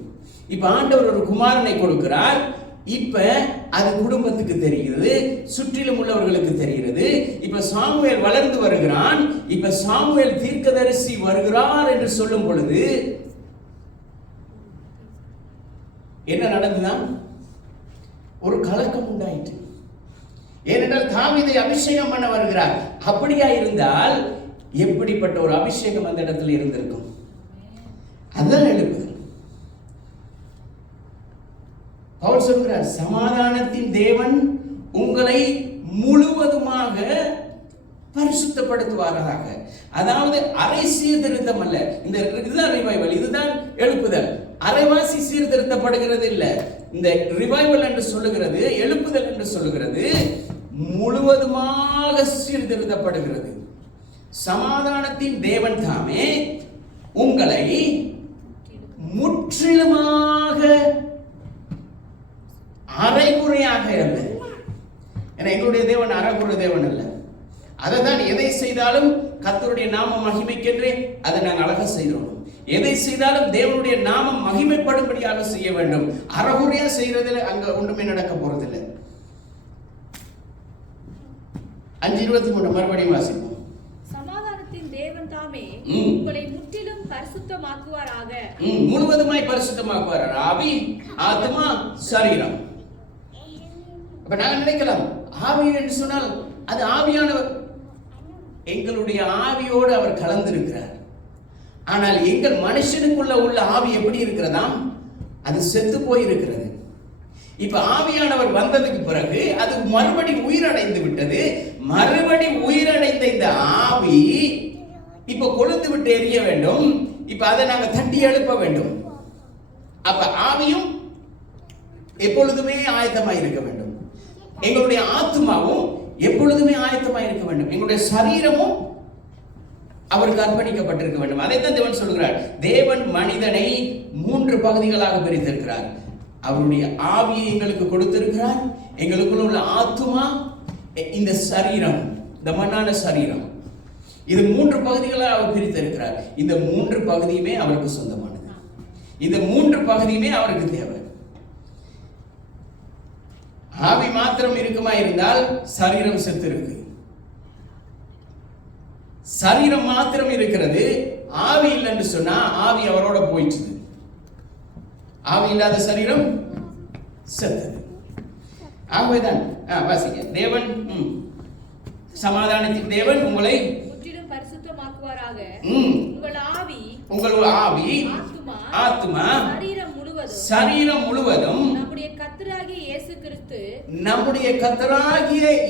இப்ப ஆண்டவர் ஒரு குமாரனை கொடுக்கிறார். இப்ப அது குடும்பத்துக்கு தெரிகிறது, சுற்றிலும் உள்ளவர்களுக்கு தெரிகிறது. இப்ப சாமுவேல் வளர்ந்து வருகிறான். இப்ப சாமுவேல் தீர்க்கதரிசி வருகிறார் என்று சொல்லும் பொழுது என்ன நடந்துதான்? ஒரு கலக்கம் உண்டாயிற்று. ஏனென்றால் தாவீதை அபிஷேகம் பண்ண வருகிறார். அப்படியா இருந்தால் எப்படிப்பட்ட ஒரு அபிஷேகம் அந்த இடத்துல இருந்திருக்கும்? அதுதான் எழுப்புதல். பவுல் சொல்கிறார், சமாதானத்தின் தேவன் உங்களை முழுவதுமாக பரிசுத்தப்படுத்துவாராக. அதாவது அரை சீர்திருத்தம் அல்ல. இதுதான் ரிவைவல், இதுதான் எழுப்புதல். அரைவாசி சீர்திருத்தப்படுகிறது இல்ல. இந்த ரிவைவல் என்று சொல்லுகிறது, எழுப்புதல் என்று சொல்லுகிறது, முழுவதுமாக சீர்திருத்தப்படுகிறது. சமாதானத்தின் தேவன் தாமே உங்களை முற்றிலுமாக, அரைகுறையாக அல்ல. ஏன்னா எங்களுடைய தேவன் அரைகுறை தேவன் அல்ல. அதை தான் எதை செய்தாலும் கர்த்தருடைய நாம மகிமைக்கென்றே அதை நாங்கள் அழகா செய்கிறோம். எதை செய்தாலும் தேவனுடைய நாமம் மகிமைப்படும்படியாக செய்ய வேண்டும். அறகுறையா செய்யறதுல அங்க ஒன்றுமே நடக்க போறதில்லை. 5:23 மறுபடியும் வாசிப்போம். சமாதானத்தின் தேவன் தாமே உங்களை முற்றிலும் பரிசுத்தமாக்குவாராக. முழுவதுமாய் பரிசுத்தமாக்குவார், ஆவி, ஆத்மா, சரீரம். அப்ப நாங்க நினைக்கலாம், ஆவி என்று சொன்னால் அது ஆவியானவர். எங்களுடைய ஆவியோடு அவர் கலந்திருக்கிறார். ஆனால் எங்கள் மனுஷனுக்குள்ள உள்ள ஆவி எப்படி இருக்கிறதாம்? அது செத்து போயிருக்கிறது. இப்ப ஆவியானவர் வந்ததுக்கு பிறகு அது மறுபடி உயிரடைந்து விட்டது. மறுபடி உயிரடைந்த இந்த ஆவி இப்ப கொழுந்து விட்டு எரிய வேண்டும். இப்ப அதை நாங்க தட்டி எழுப்ப வேண்டும். அப்ப ஆவியும் எப்பொழுதுமே ஆயத்தமாய் இருக்க வேண்டும். எங்களுடைய ஆத்மாவும் எப்பொழுதுமே ஆயத்தமாய் இருக்க வேண்டும். எங்களுடைய சரீரமும் அவருக்கு அர்ப்பணிக்கப்பட்டிருக்க வேண்டும். அதைத்தான் தேவன் சொல்கிறார். தேவன் மனிதனை 3 பகுதிகளாக பிரித்திருக்கிறார். அவருடைய ஆவியை எங்களுக்கு கொடுத்திருக்கிறார். எங்களுக்குள்ள உள்ள ஆத்மா, இந்த சரீரம், இந்த மண்ணான சரீரம், இது 3 பகுதிகளாக அவர் பிரித்திருக்கிறார். இந்த 3 பகுதியுமே அவருக்கு சொந்தமானது. இந்த 3 பகுதியுமே அவருக்கு தேவை. ஆவி மாத்திரம் இருக்குமா இருந்தால் சரீரம் செத்து இருக்கு. சரீரம் மாத்திரம் இருக்கிறது, ஆவி இல்லைன்னு சொன்னா ஆவி அவரோட போயிடுச்சு. ஆவி இல்லாத சரீரம் செத்தது. ஆகவேதான் வாசிங்க. தேவன் சமாதானத்தின் தேவன் உங்களை முற்றிலும் பரிசுத்தமாக்குவாராக. உங்கள் ஆவி, ஆத்மா, சரீரம் முழுவதும் நம்முடைய கர்த்தராகிய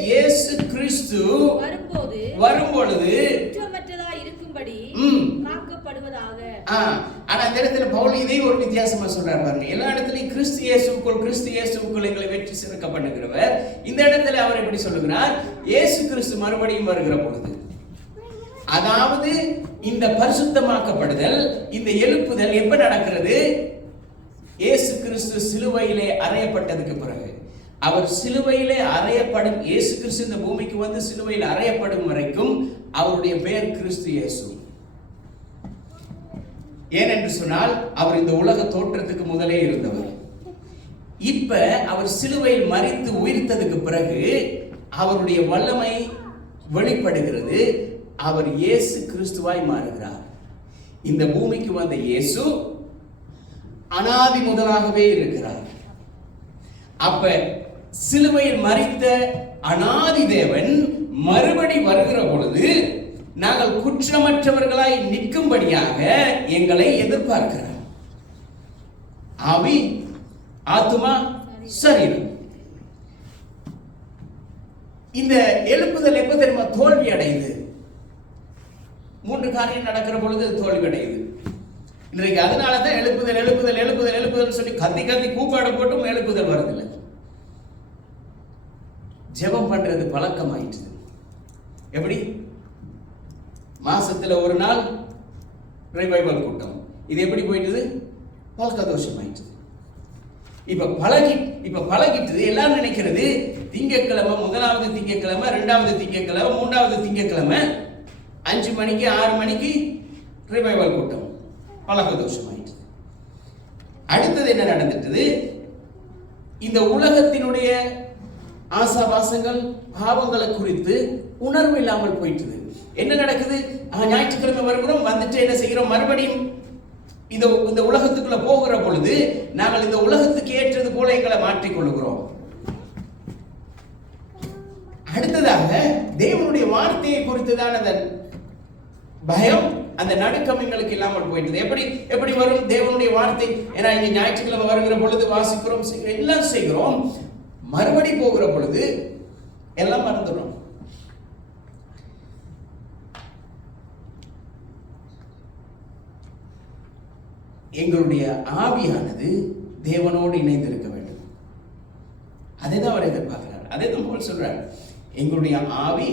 இயேசு கிறிஸ்து வரும்பொழுது குற்றமற்றதாய் இருக்கும்படி காக்கப்படுவதாக. ஆனா அந்த இடத்துல பவுல் இதை ஒரு வித்தியாசமா சொல்றார் பாருங்க. எல்லா இடத்துலயும் கிறிஸ்து இயேசுக்குள் எங்களை வெற்றி சிறக்க பண்ணுகிறவர். இந்த இடத்துல அவர் எப்படி சொல்லுகிறார்? இயேசு கிறிஸ்து மறுபடியும் வருகிற பொழுது, அதாவது இந்த பரிசுத்தமாக்கப்படுதல், இந்த எழுப்புதல் எப்ப நடக்கிறது? இயேசு கிறிஸ்து சிலுவையிலே அறையப்பட்டதுக்கு பிறகு. அவர் சிலுவையிலே அறையப்படும், இயேசு கிறிஸ்து இந்த பூமிக்கு வந்து சிலுவையில் அறையப்படும் வரைக்கும் அவருடைய பெயர் கிறிஸ்து இயேசு. ஏனென்று சொன்னால் அவர் இந்த உலக தோற்றத்துக்கு முதலே இருந்தவர். இப்ப அவர் சிலுவையில் மரித்து உயிர்த்ததுக்கு பிறகு அவருடைய வல்லமை வெளிப்படுகிறது. அவர் இயேசு கிறிஸ்துவாய் மாறுகிறார். இந்த பூமிக்கு வந்த இயேசு அனாதி முதலாகவே இருக்கிறார். அப்ப சிலுவையில் மரித்த அனாதி தேவன் மறுபடி வருகிற பொழுது நாங்கள் குற்றமற்றவர்களாய் நிற்கும்படியாக எங்களை எதிர்பார்க்கிறார். ஆவி, ஆத்மா, சரீரம். இந்த எழுப்புதல் எப்ப தெரியுமா தோல்வி அடைந்து? 3 காரியம் நடக்கிற பொழுது அது தோல்வி அடையுது. இன்றைக்கு அதனாலதான் எழுப்புதல் எழுப்புதல் எழுப்புதல் எழுப்புதல் சொல்லி கத்தி கத்தி கூப்பாடு போட்டும் எழுப்புதல் வருதில்லை. ஜெபம் பண்றது பழக்கமாயிடுது. எப்படி? மாசத்துல ஒரு நாள் ரிவைவல் கூட்டம், இது எப்படி போயிட்டுது? பழக்க தோஷம் ஆயிடுது. இப்ப பழகிட்டு எல்லாரும் நினைக்கிறது திங்கட்கிழமை, முதலாவது திங்கட்கிழமை, 2வது திங்கட்கிழமை, 3வது திங்கட்கிழமை 5 மணிக்கு 6 மணிக்கு ரிவைவல் கூட்டம். பழக்க தோஷம் ஆயிடுது. அடுத்தது என்ன நடந்துட்டது? இந்த உலகத்தினுடைய ஆசாபாசங்கள், பாவங்களை குறித்து உணர்வு இல்லாமல் போயிட்டுது. என்ன நடக்குது? ஞாயிற்றுக்கிழமை வருகிறோம், வந்துட்டு என்ன செய்கிறோம்? மறுபடியும் இந்த உலகத்துக்குள்ள போகிற பொழுது நாங்கள் இந்த உலகத்துக்கு ஏற்றது போல எங்களை மாற்றிக்கொள்கிறோம். அடுத்ததாக தேவனுடைய வார்த்தையை குறித்துதான் அந்த பயம், அந்த நடுக்கம் எங்களுக்கு இல்லாமல் போயிட்டது. எப்படி வரும் தேவனுடைய வார்த்தை? ஏன்னா இங்க ஞாயிற்றுக்கிழமை வருகிற பொழுது வாசிக்கிறோம், எல்லாம் செய்கிறோம், மறுபடி போகிற பொழுது எல்லாம் மறந்துடும். எங்களுடைய ஆவியானது தேவனோடு இணைந்திருக்க வேண்டும். அதை தான் அவர் எதிர்பார்க்கிறார். அதே தான் போல் சொல்றார், எங்களுடைய ஆவி,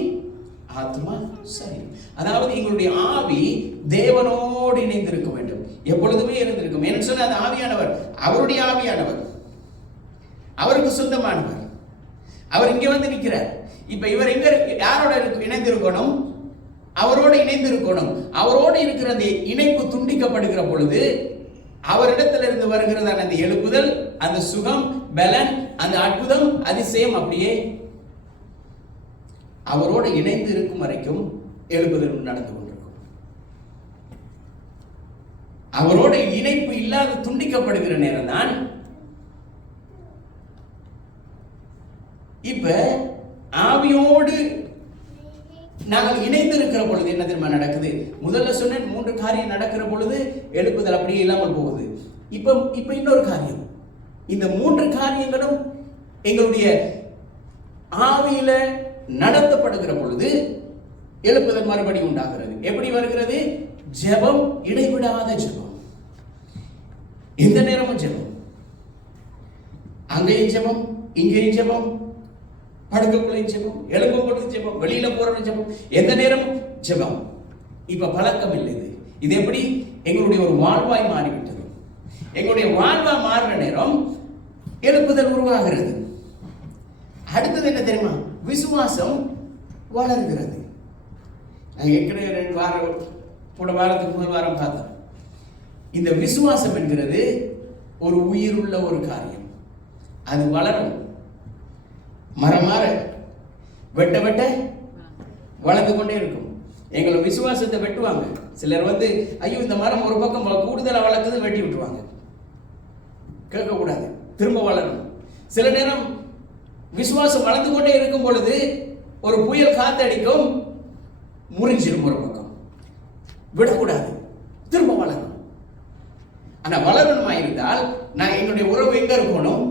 ஆத்மா, சரீரம். அதாவது எங்களுடைய ஆவி தேவனோடு இணைந்திருக்க வேண்டும், எப்பொழுதுமே இருந்திருக்கும். என்ன சொன்ன? அந்த ஆவியானவர் அவருடைய ஆவியானவர், அவருக்கு சொந்தமானவர். அவர் இங்க வந்து நிற்கிறார். இப்ப இவர் எங்க யாரோட இணைந்திருக்கணும்? அவரோடு இணைந்திருக்கணும். அவரோடு இருக்கிற அந்த இணைப்பு துண்டிக்கப்படுகிற பொழுது அவரிடத்திலிருந்து வருகிறதான அந்த எழுப்புதல், அந்த சுகம், பலன், அந்த அற்புதம், அதிசயம் அப்படியே அவரோடு இணைந்து இருக்கும் வரைக்கும் எழுப்புதல் நடந்து கொண்டிருக்கும். அவரோட இணைப்பு இல்லாத துண்டிக்கப்படுகிற நேரம் தான் இப்ப ஆவியோடு நாங்கள் இணைந்து இருக்கிற பொழுது என்ன தெரியுமா நடக்குது? முதல்ல சொன்ன 3 காரியம் நடக்கிற பொழுது எழுப்புதல் அப்படியே இல்லாமல் போகுது. இப்ப இன்னொரு காரியம். இந்த 3 காரியங்களும் எங்களுடைய ஆவியில நடத்தப்படுகிற பொழுது எழுப்புதல் மறுபடியும் உண்டாகிறது. எப்படி வருகிறது? ஜெபம், இடைவிடாத ஜெபம், எந்த நேரமும் ஜெபம், அங்கேயும் ஜெபம், இங்கேயும் ஜெபம், படுக்கக்குள்ளையும் ஜெபம், எழும்பும் பொழுது ஜெபம், வெளியில போற ஜெபம், எந்த நேரமும் ஜெபம். இப்ப பழக்கம் இல்லை. இது எப்படி? எங்களுடைய ஒரு வாழ்வாய் மாறிவிட்டது. எங்களுடைய வாழ்வா மாறுற நேரம் எழுப்புதல் உருவாகிறது. அடுத்தது என்ன தெரியுமா? விசுவாசம் வளர்கிறது. ஏற்கனவே 2 வாரத்துக்கு முதல் வாரம் பார்த்தோம். இந்த விசுவாசம் என்கிறது ஒரு உயிருள்ள ஒரு காரியம். அது வளரும். மரமாற வெட்ட வெட்ட வளர்ந்து கொண்டே இருக்கும். எங்களை விசுவாசத்தை வெட்டுவாங்க. சிலர் வந்து ஐயோ இந்த மரம் ஒரு பக்கம் கூடுதலாக வளர்க்குது, வெட்டி விட்டுருவாங்க. கேட்கக்கூடாது, திரும்ப வளரும். சில நேரம் விசுவாசம் வளர்ந்து கொண்டே இருக்கும் பொழுது ஒரு புயல் காத்தடிக்கும், முறிஞ்சிடும் ஒரு பக்கம். விடக்கூடாது, திரும்ப வளரும். ஆனா வளரணுமா இருந்தால் நான் எங்களுடைய உறவு எங்க இருக்கணும்?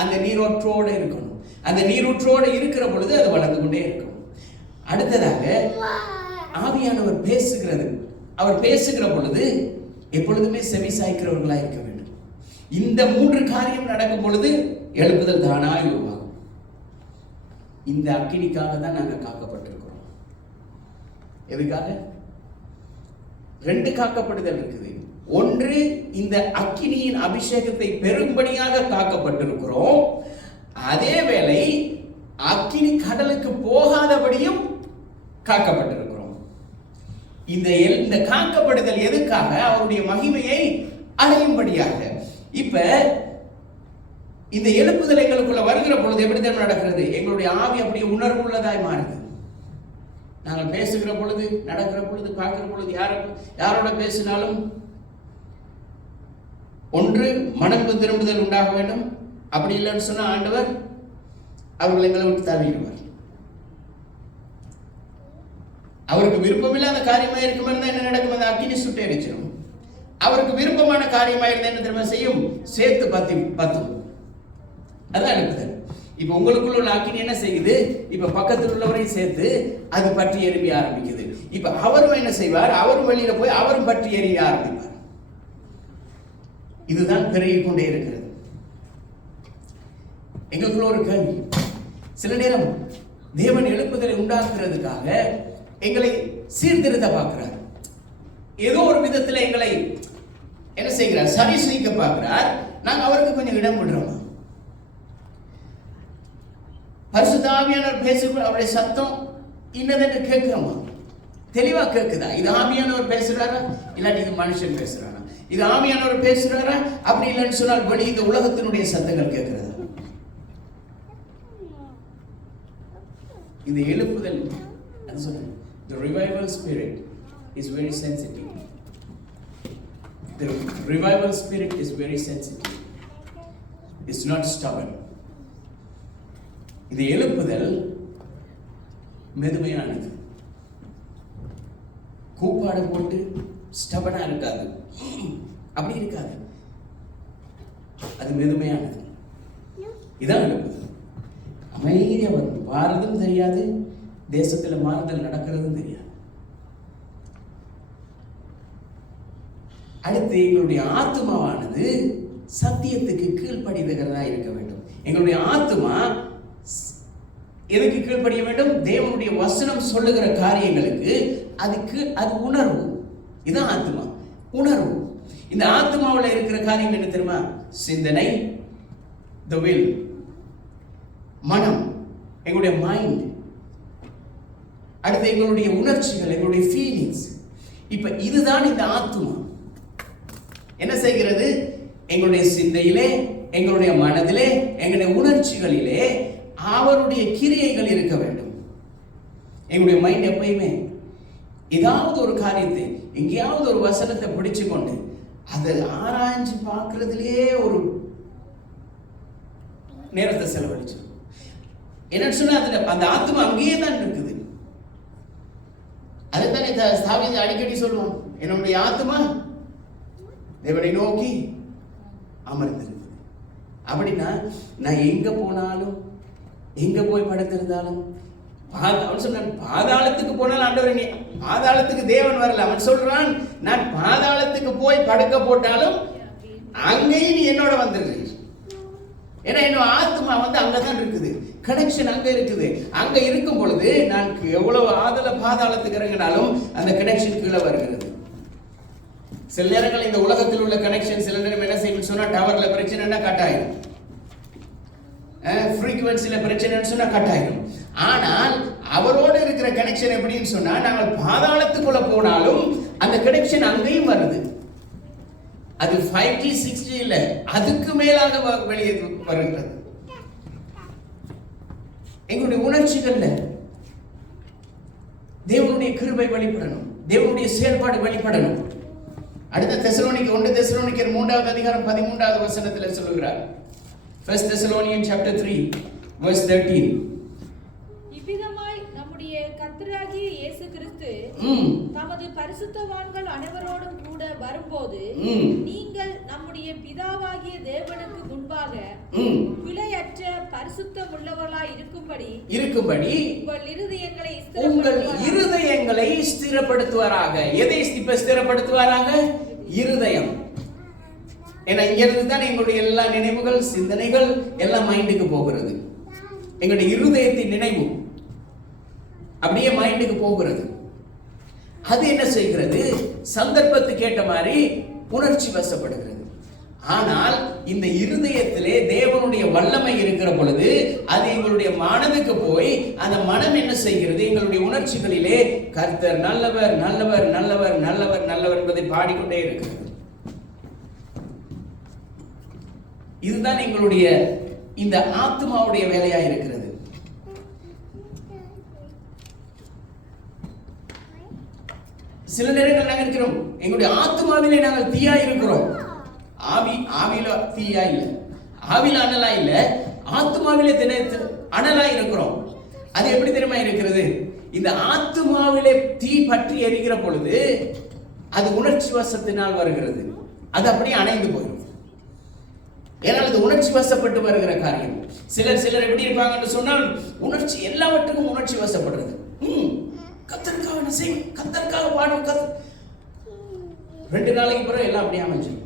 அந்த நீரோற்றோடு இருக்கணும். அந்த நீரூற்றோடு இருக்கிற பொழுது அது வளர்ந்து கொண்டே இருக்கும். அடுத்ததாக ஆவியானவர் பேசுகிறது. அவர் பேசுகிற பொழுது எப்பொழுதுமே செவி சாய்க்கிறவர்களாக இருக்க வேண்டும். இந்த 3 காரியம் நடக்கும் பொழுது எழுப்புதல் தானாய் உருவாகும். இந்த அக்கினிக்காக தான் நாங்கள் காக்கப்பட்டிருக்கிறோம். எதுக்காக? 2 காக்கப்படுதல் இருக்குது. ஒன்று, இந்த அக்கினியின் அபிஷேகத்தை பெரும்படியாக காக்கப்பட்டிருக்கிறோம். அதே வேளை அக்கினி கடலுக்கு போகாதபடியும் காக்கப்பட்டிருக்கிறோம். இந்த காக்கப்படுதல் எதுக்காக? அவருடைய மகிமையை அடையும்படியாக. இப்ப இந்த எழுப்புதல் எங்களுக்குள்ள வருகிற பொழுது எப்படி தான் நடக்கிறது? எங்களுடைய ஆவி அப்படியே உணர்வு உள்ளதாய் மாறுது. நாங்கள் பேசுகிற பொழுது, நடக்கிற பொழுது, பார்க்கிற பொழுது, யாரோட பேசினாலும் ஒன்று மனம் திரும்புதல் உண்டாக வேண்டும். அப்படி இல்லைன்னு சொன்னா ஆண்டவர் அவர்கள் எங்களை விட்டு தள்ளிடுவார். அவருக்கு விருப்பமில்லாத காரியமா இருக்கும் இருந்தா என்ன நடக்கும்? அந்த அக்கினி சுட்டு எரிச்சிடும். அவருக்கு விருப்பமான காரியமா இருந்தா என்ன தெரியுமா செய்யும்? சேர்த்து பத்தும். அதான் எழுப்புதல். இப்ப உங்களுக்குள்ள உள்ள அக்கினி என்ன செய்யுது? இப்ப பக்கத்தில் உள்ளவரையும் சேர்த்து அது பற்றி எரிப்பி ஆரம்பிக்குது. இப்ப அவரும் என்ன செய்வார்? அவரும் வெளியில போய் அவரும் பற்றி எறிய ஆரம்பிப்பார். இதுதான் பெருகிக் கொண்டே இருக்கிறது. எங்களுக்குள்ள ஒரு கேள்வி, சில நேரம் தேவன் எழுப்புதலை உண்டாக்குறதுக்காக எங்களை சீர்திருத்த பார்க்கிறார். ஏதோ ஒரு விதத்தில் எங்களை என்ன செய்கிறார்? சரி செய்ய பார்க்கிறார். நாங்க அவருக்கு கொஞ்சம் இடம் விடுறோம். பரிசுத்த ஆவியானவர் பேசுகிற அவருடைய சத்தம் இன்னதென்று கேட்கிறோமா? தெளிவா கேட்குதா? இது ஆவியானவர் பேசுறாரா, இல்லாட்டி இது மனுஷன் பேசுறாரா? இது ஆவியானவர் பேசுறாரா? அப்படி இல்லைன்னு சொன்னால் வெளி இந்த உலகத்தினுடைய சத்தங்கள் கேட்கிறதா? இந்த எழுப்புதல், அது சொல்றேன், the revival spirit is very sensitive. The revival spirit is very sensitive. It's not stubborn. இந்த எழுப்புதல் மெதுமையானது. கூப்பாடு போட்டு ஸ்டபனா இருக்காது, அப்படி இருக்காது. அது மெதுமையானது. இதான் எழுப்புதல். அமைதியா வரும். வாரதும் தெரியாது, தேசத்துல மாறுதல் நடக்கிறதும் தெரியாது. அடுத்து எங்களுடைய ஆத்மாவானது சத்தியத்துக்கு கீழ்ப்படிகிறதா இருக்க வேண்டும். எங்களுடைய ஆத்மா எதுக்கு கீழ்ப்படிய வேண்டும்? தேவனுடைய வசனம் சொல்லுகிற காரியங்களுக்கு. அதுக்கு அது உணர்வு. இதான் ஆத்மா, உணர்வு. இந்த ஆத்மாவில் இருக்கிற காரியம் என்ன தெரியுமா? சிந்தனை, the will, மனம், எங்களுடைய மைண்ட். அடுத்து எங்களுடைய உணர்ச்சிகள், எங்களுடைய ஃபீலிங்ஸ். இப்ப இதுதான் இந்த ஆத்மா என்ன செய்கிறது? எங்களுடைய சிந்தையிலே, எங்களுடைய மனதிலே, எங்களுடைய உணர்ச்சிகளிலே அவருடைய கிரியைகள் இருக்க வேண்டும். எங்களுடைய மைண்ட் எப்பயுமே ஏதாவது ஒரு காரியத்தை, எங்கேயாவது ஒரு வசனத்தை பிடிச்சு கொண்டு அதை ஆராய்ஞ்சு பார்க்கறதுலயே ஒரு நேரத்தை செலவழிச்சு. என்னன்னு சொன்னா அதுல அந்த ஆத்மா அங்கேயே தான் இருக்குது. அதுதானே தாவீது அடிக்கடி சொல்லுவான், என்னுடைய ஆத்மா தேவனை நோக்கி அமர்ந்திருக்குது. அப்படின்னா நான் எங்க போனாலும், எங்க போய் படுத்திருந்தாலும், அவன் சொன்னான் பாதாளத்துக்கு போனாலும் ஆண்டவர், நீ பாதாளத்துக்கு தேவன் வரல. அவன் சொல்றான், நான் பாதாளத்துக்கு போய் படுக்க போட்டாலும் அங்கேயும் நீ என்னோட வந்துருக்க. ஏன்னா என்னோட ஆத்மா அங்கதான் இருக்குது, கனெக்ஷன் அங்க இருக்குது. அங்க இருக்கும் பொழுது நான் எவ்வளவு பாதாளத்துக்கு இறங்கினாலும் அந்த கனெக்ஷன் கீழே வருகிறது. சில நேரங்கள் இந்த உலகத்தில் உள்ள கனெக்ஷன் சில நேரம் என்ன செய்யும் சொன்னா, டவர்ல பிரச்சனைனா கட் ஆயிடும், ஃப்ரீக்வன்சில பிரச்சனைன்னு சொன்னா கட் ஆயிடும். ஆனால் அவரோடு இருக்கிற கனெக்ஷன் எப்படின்னு சொன்னா, நாங்கள் பாதாளத்துக்குள்ள போனாலும் அந்த கனெக்ஷன் அங்கேயும் வருது. அது 5G 6G இல்ல, அதுக்கு மேலாக வெளியே வருகிறது. எங்களுடைய உணர்ச்சிகள்ல தேவனுடைய கிருபை வெளிப்படணும், தேவனுடைய செயல்பாடு வெளிப்படணும். அடுத்த தெசலோனிக்கர் 1 தெசலோனிக்கர் 3வது அதிகாரம் 13வது வசனத்தில் சொல்லுகிறார். 1 Thessalonians chapter 3 verse 13. இவ்விதமாய் நம்முடைய கர்த்தராகிய இயேசு கிறிஸ்து தமது பரிசுத்தவான்கள் அனைவரோடும் கூட வரும்போது நீங்கள் நம்முடைய பிதாவாகிய தேவனுக்கு முன்பாக பிழையற்ற பரிசுத்தம் உள்ளவர்களாய் இருக்கும்படி உங்கள் இருதயங்களை ஸ்திரப்படுத்துவாராக. எதை இப்ப ஸ்திரப்படுத்துவாராக? இருதயம். ஏன்னா இங்க இருந்து தான் எங்களுடைய எல்லா நினைவுகள், சிந்தனைகள் எல்லாம் மைண்டுக்கு போகிறது. எங்களுடைய இருதயத்தின் நினைவு அப்படியே மைண்டுக்கு போகிறது. அது என்ன செய்கிறது? சந்தர்ப்பத்துக்கு ஏற்ற மாதிரி உணர்ச்சி வசப்படுகிறது. ஆனால் இந்த இருதயத்திலே தேவனுடைய வல்லமை இருக்கிற பொழுது அது எங்களுடைய மனதுக்கு போய் அந்த மனம் என்ன செய்கிறது? எங்களுடைய உணர்ச்சிகளிலே கர்த்தர் நல்லவர் நல்லவர் நல்லவர் நல்லவர் நல்லவர் என்பதை பாடிக்கொண்டே இருக்கிறது. இதுதான் எங்களுடைய இந்த ஆத்மாவுடைய வேலையா இருக்கிறது. சில நேரங்கள் நாங்கள் இருக்கிறோம், எங்களுடைய ஆத்மாவிலே நாங்கள் தீயா இருக்கிறோம். ஆவியில தீயா இல்ல, ஆவில அனலா இல்ல, ஆத்மாவிலே அனலா இருக்கிறோம். அது எப்படி தெரியுமா இருக்கிறது? இந்த ஆத்மாவிலே தீ பற்றி எரிகிற பொழுது அது உணர்ச்சி வசத்தினால் வருகிறது. அது அப்படியே அணைந்து போயிடும். ஏனால் அது உணர்ச்சி வசப்பட்டு வருகிற காரியம். சிலர் எப்படி இருப்பாங்கன்னு சொன்னால், உணர்ச்சி எல்லாவற்றுக்கும் உணர்ச்சி வசப்படுறது. கர்த்தருக்காக நான் செய்வேன், கத்தருக்காக பாடுவோம். 2 நாளைக்கு பிறகு எல்லாம் அப்படியே அமைஞ்சிடும்,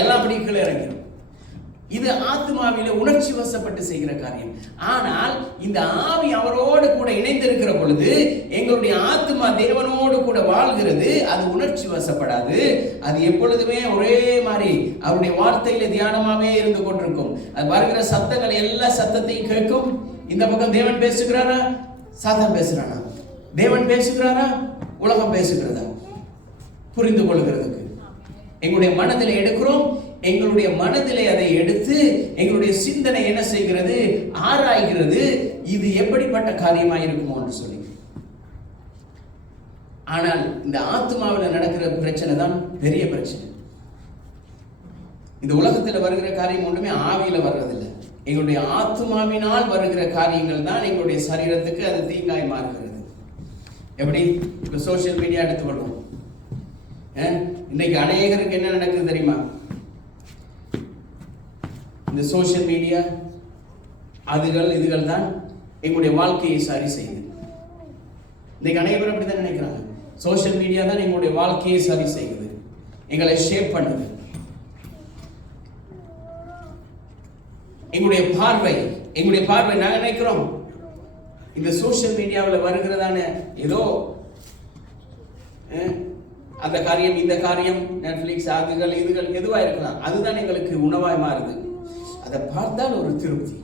எல்லாம் அப்படி கீழே இறங்கிடும். இது ஆத்மாவிலே உணர்ச்சி வசப்பட்டு செய்கிற காரியம். ஆனால் இந்த ஆவி அவரோடு கூட இணைந்திருக்கிற பொழுது எங்களுடைய ஆத்மா தேவனோடு கூட வாழ்கிறது. அது உணர்ச்சி வசப்படாது. அது எப்பொழுதுமே ஒரே மாதிரி அவருடைய வார்த்தையில தியானமாவே இருந்து கொண்டிருக்கும். அது வருகிற சத்தங்கள் எல்லா சத்தத்தையும் கேட்கும். இந்த பக்கம் தேவன் பேசுகிறாரா, சாத்தான் பேசுறானா, தேவன் பேசுகிறாரா, உலகம் பேசுகிறதா, புரிந்து கொள்கிறதுக்கு எங்களுடைய மனதில் எடுக்கிறோம். எங்களுடைய மனதிலே அதை எடுத்து எங்களுடைய சிந்தனை என்ன செய்கிறது, ஆராய்கிறது, இது எப்படிப்பட்ட காரியமாக இருக்குமோ என்று சொல்லி. ஆனால் இந்த ஆத்மாவில் நடக்கிற பிரச்சனை தான் பெரிய பிரச்சனை. இந்த உலகத்தில் வருகிற காரியம் ஒன்றுமே ஆவியில வர்றதில்லை. எங்களுடைய ஆத்மாவினால் வருகிற காரியங்கள் தான் எங்களுடைய சரீரத்துக்கு அது தீங்காய் மாறுகிறது. எப்படி இப்போ சோசியல் மீடியா எடுத்துக்கொள்வோம். இன்னைக்கு அநேகருக்கு என்ன நடக்குது தெரியுமா? இந்த சோசியல் மீடியா இதுகள் தான் எங்களுடைய வாழ்க்கையை சரி செய்யுது. இன்னைக்கு அனைவரும் அப்படித்தான் நினைக்கிறாங்க. சோசியல் மீடியா தான் எங்களுடைய வாழ்க்கையை சரி செய்யுது, எங்களை ஷேப் பண்ணுது. எங்களுடைய பார்வை நாங்க நினைக்கிறோம் இந்த சோசியல் மீடியாவில் வருகிறதான ஏதோ அந்த காரியம் இந்த காரியம், நெட்ஃபிளிக்ஸ் இதுகள் எதுவா இருக்கலாம், அதுதான் எங்களுக்கு உணவாய் மாறுது. அதை பார்த்தால் ஒரு திருப்தி,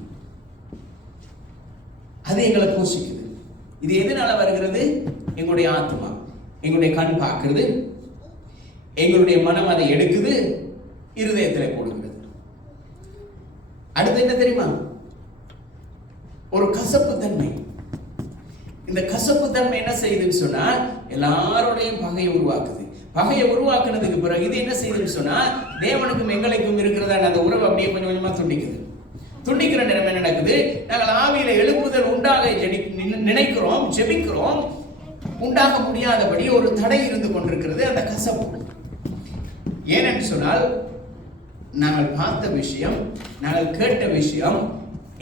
அது எங்களை போஷிக்குது. இது எதனால வருகிறது? எங்களுடைய ஆத்மா, எங்களுடைய கண் பார்க்கிறது, எங்களுடைய மனம் அதை எடுக்குது, இருதயத்தில் போடுகிறது. அடுத்து என்ன தெரியுமா? ஒரு கசப்பு தன்மை. இந்த கசப்பு தன்மை என்ன செய்யுதுன்னு சொன்னா எல்லாரோடையும் பகையை உருவாக்குது. பகையை உருவாக்குனதுக்கு பிறகு இது என்ன செய்யுதுன்னு சொன்னா தேவனுக்கும் எங்களுக்கும் இருக்கிறதான அந்த உறவு அப்படியே கொஞ்சம் கொஞ்சமா துண்டிக்குது. துண்டிக்கிற நேரம் என்ன நடக்குது? நாங்கள் ஆவியில எழுப்புதல் உண்டாக நினைக்கிறோம், ஜெபிக்கிறோம், உண்டாக முடியாதபடி ஒரு தடை இருந்து கொண்டிருக்கிறது, அந்த கசப்பு. ஏனென்று சொன்னால் நாங்கள் பார்த்த விஷயம், நாங்கள் கேட்ட விஷயம்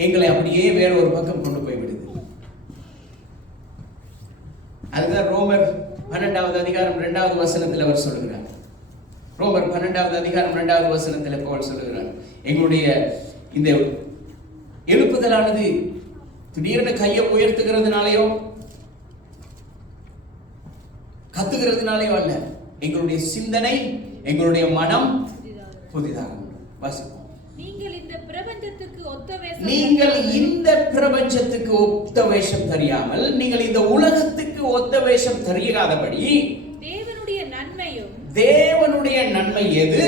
எங்களை அப்படியே வேற ஒரு பக்கம் கொண்டு போய் விடுது. அதுதான் ரோமர் 12வது அதிகாரம் 2வது வசனத்தில் அவர் சொல்லுகிறார். ரோமர் 12வது அதிகாரம் 2வது வசனத்தில் பவுல் சொல்லுகிறார், எங்களுடைய இந்த எழுப்புதலானது திடீரென கையை உயர்த்துகிறதுனாலையோ கத்துகிறதுனாலையோ அல்ல, எங்களுடைய சிந்தனை, எங்களுடைய மனம் புதிதாக வாசிப்போம். நீங்கள் இந்த பிரபஞ்சத்துக்கு ஒத்த வேஷம் தெரியாமல், நீங்கள் இந்த உலகத்துக்கு ஒத்த வேஷம் தெரியாதபடி தேவனுடைய நன்மை எது,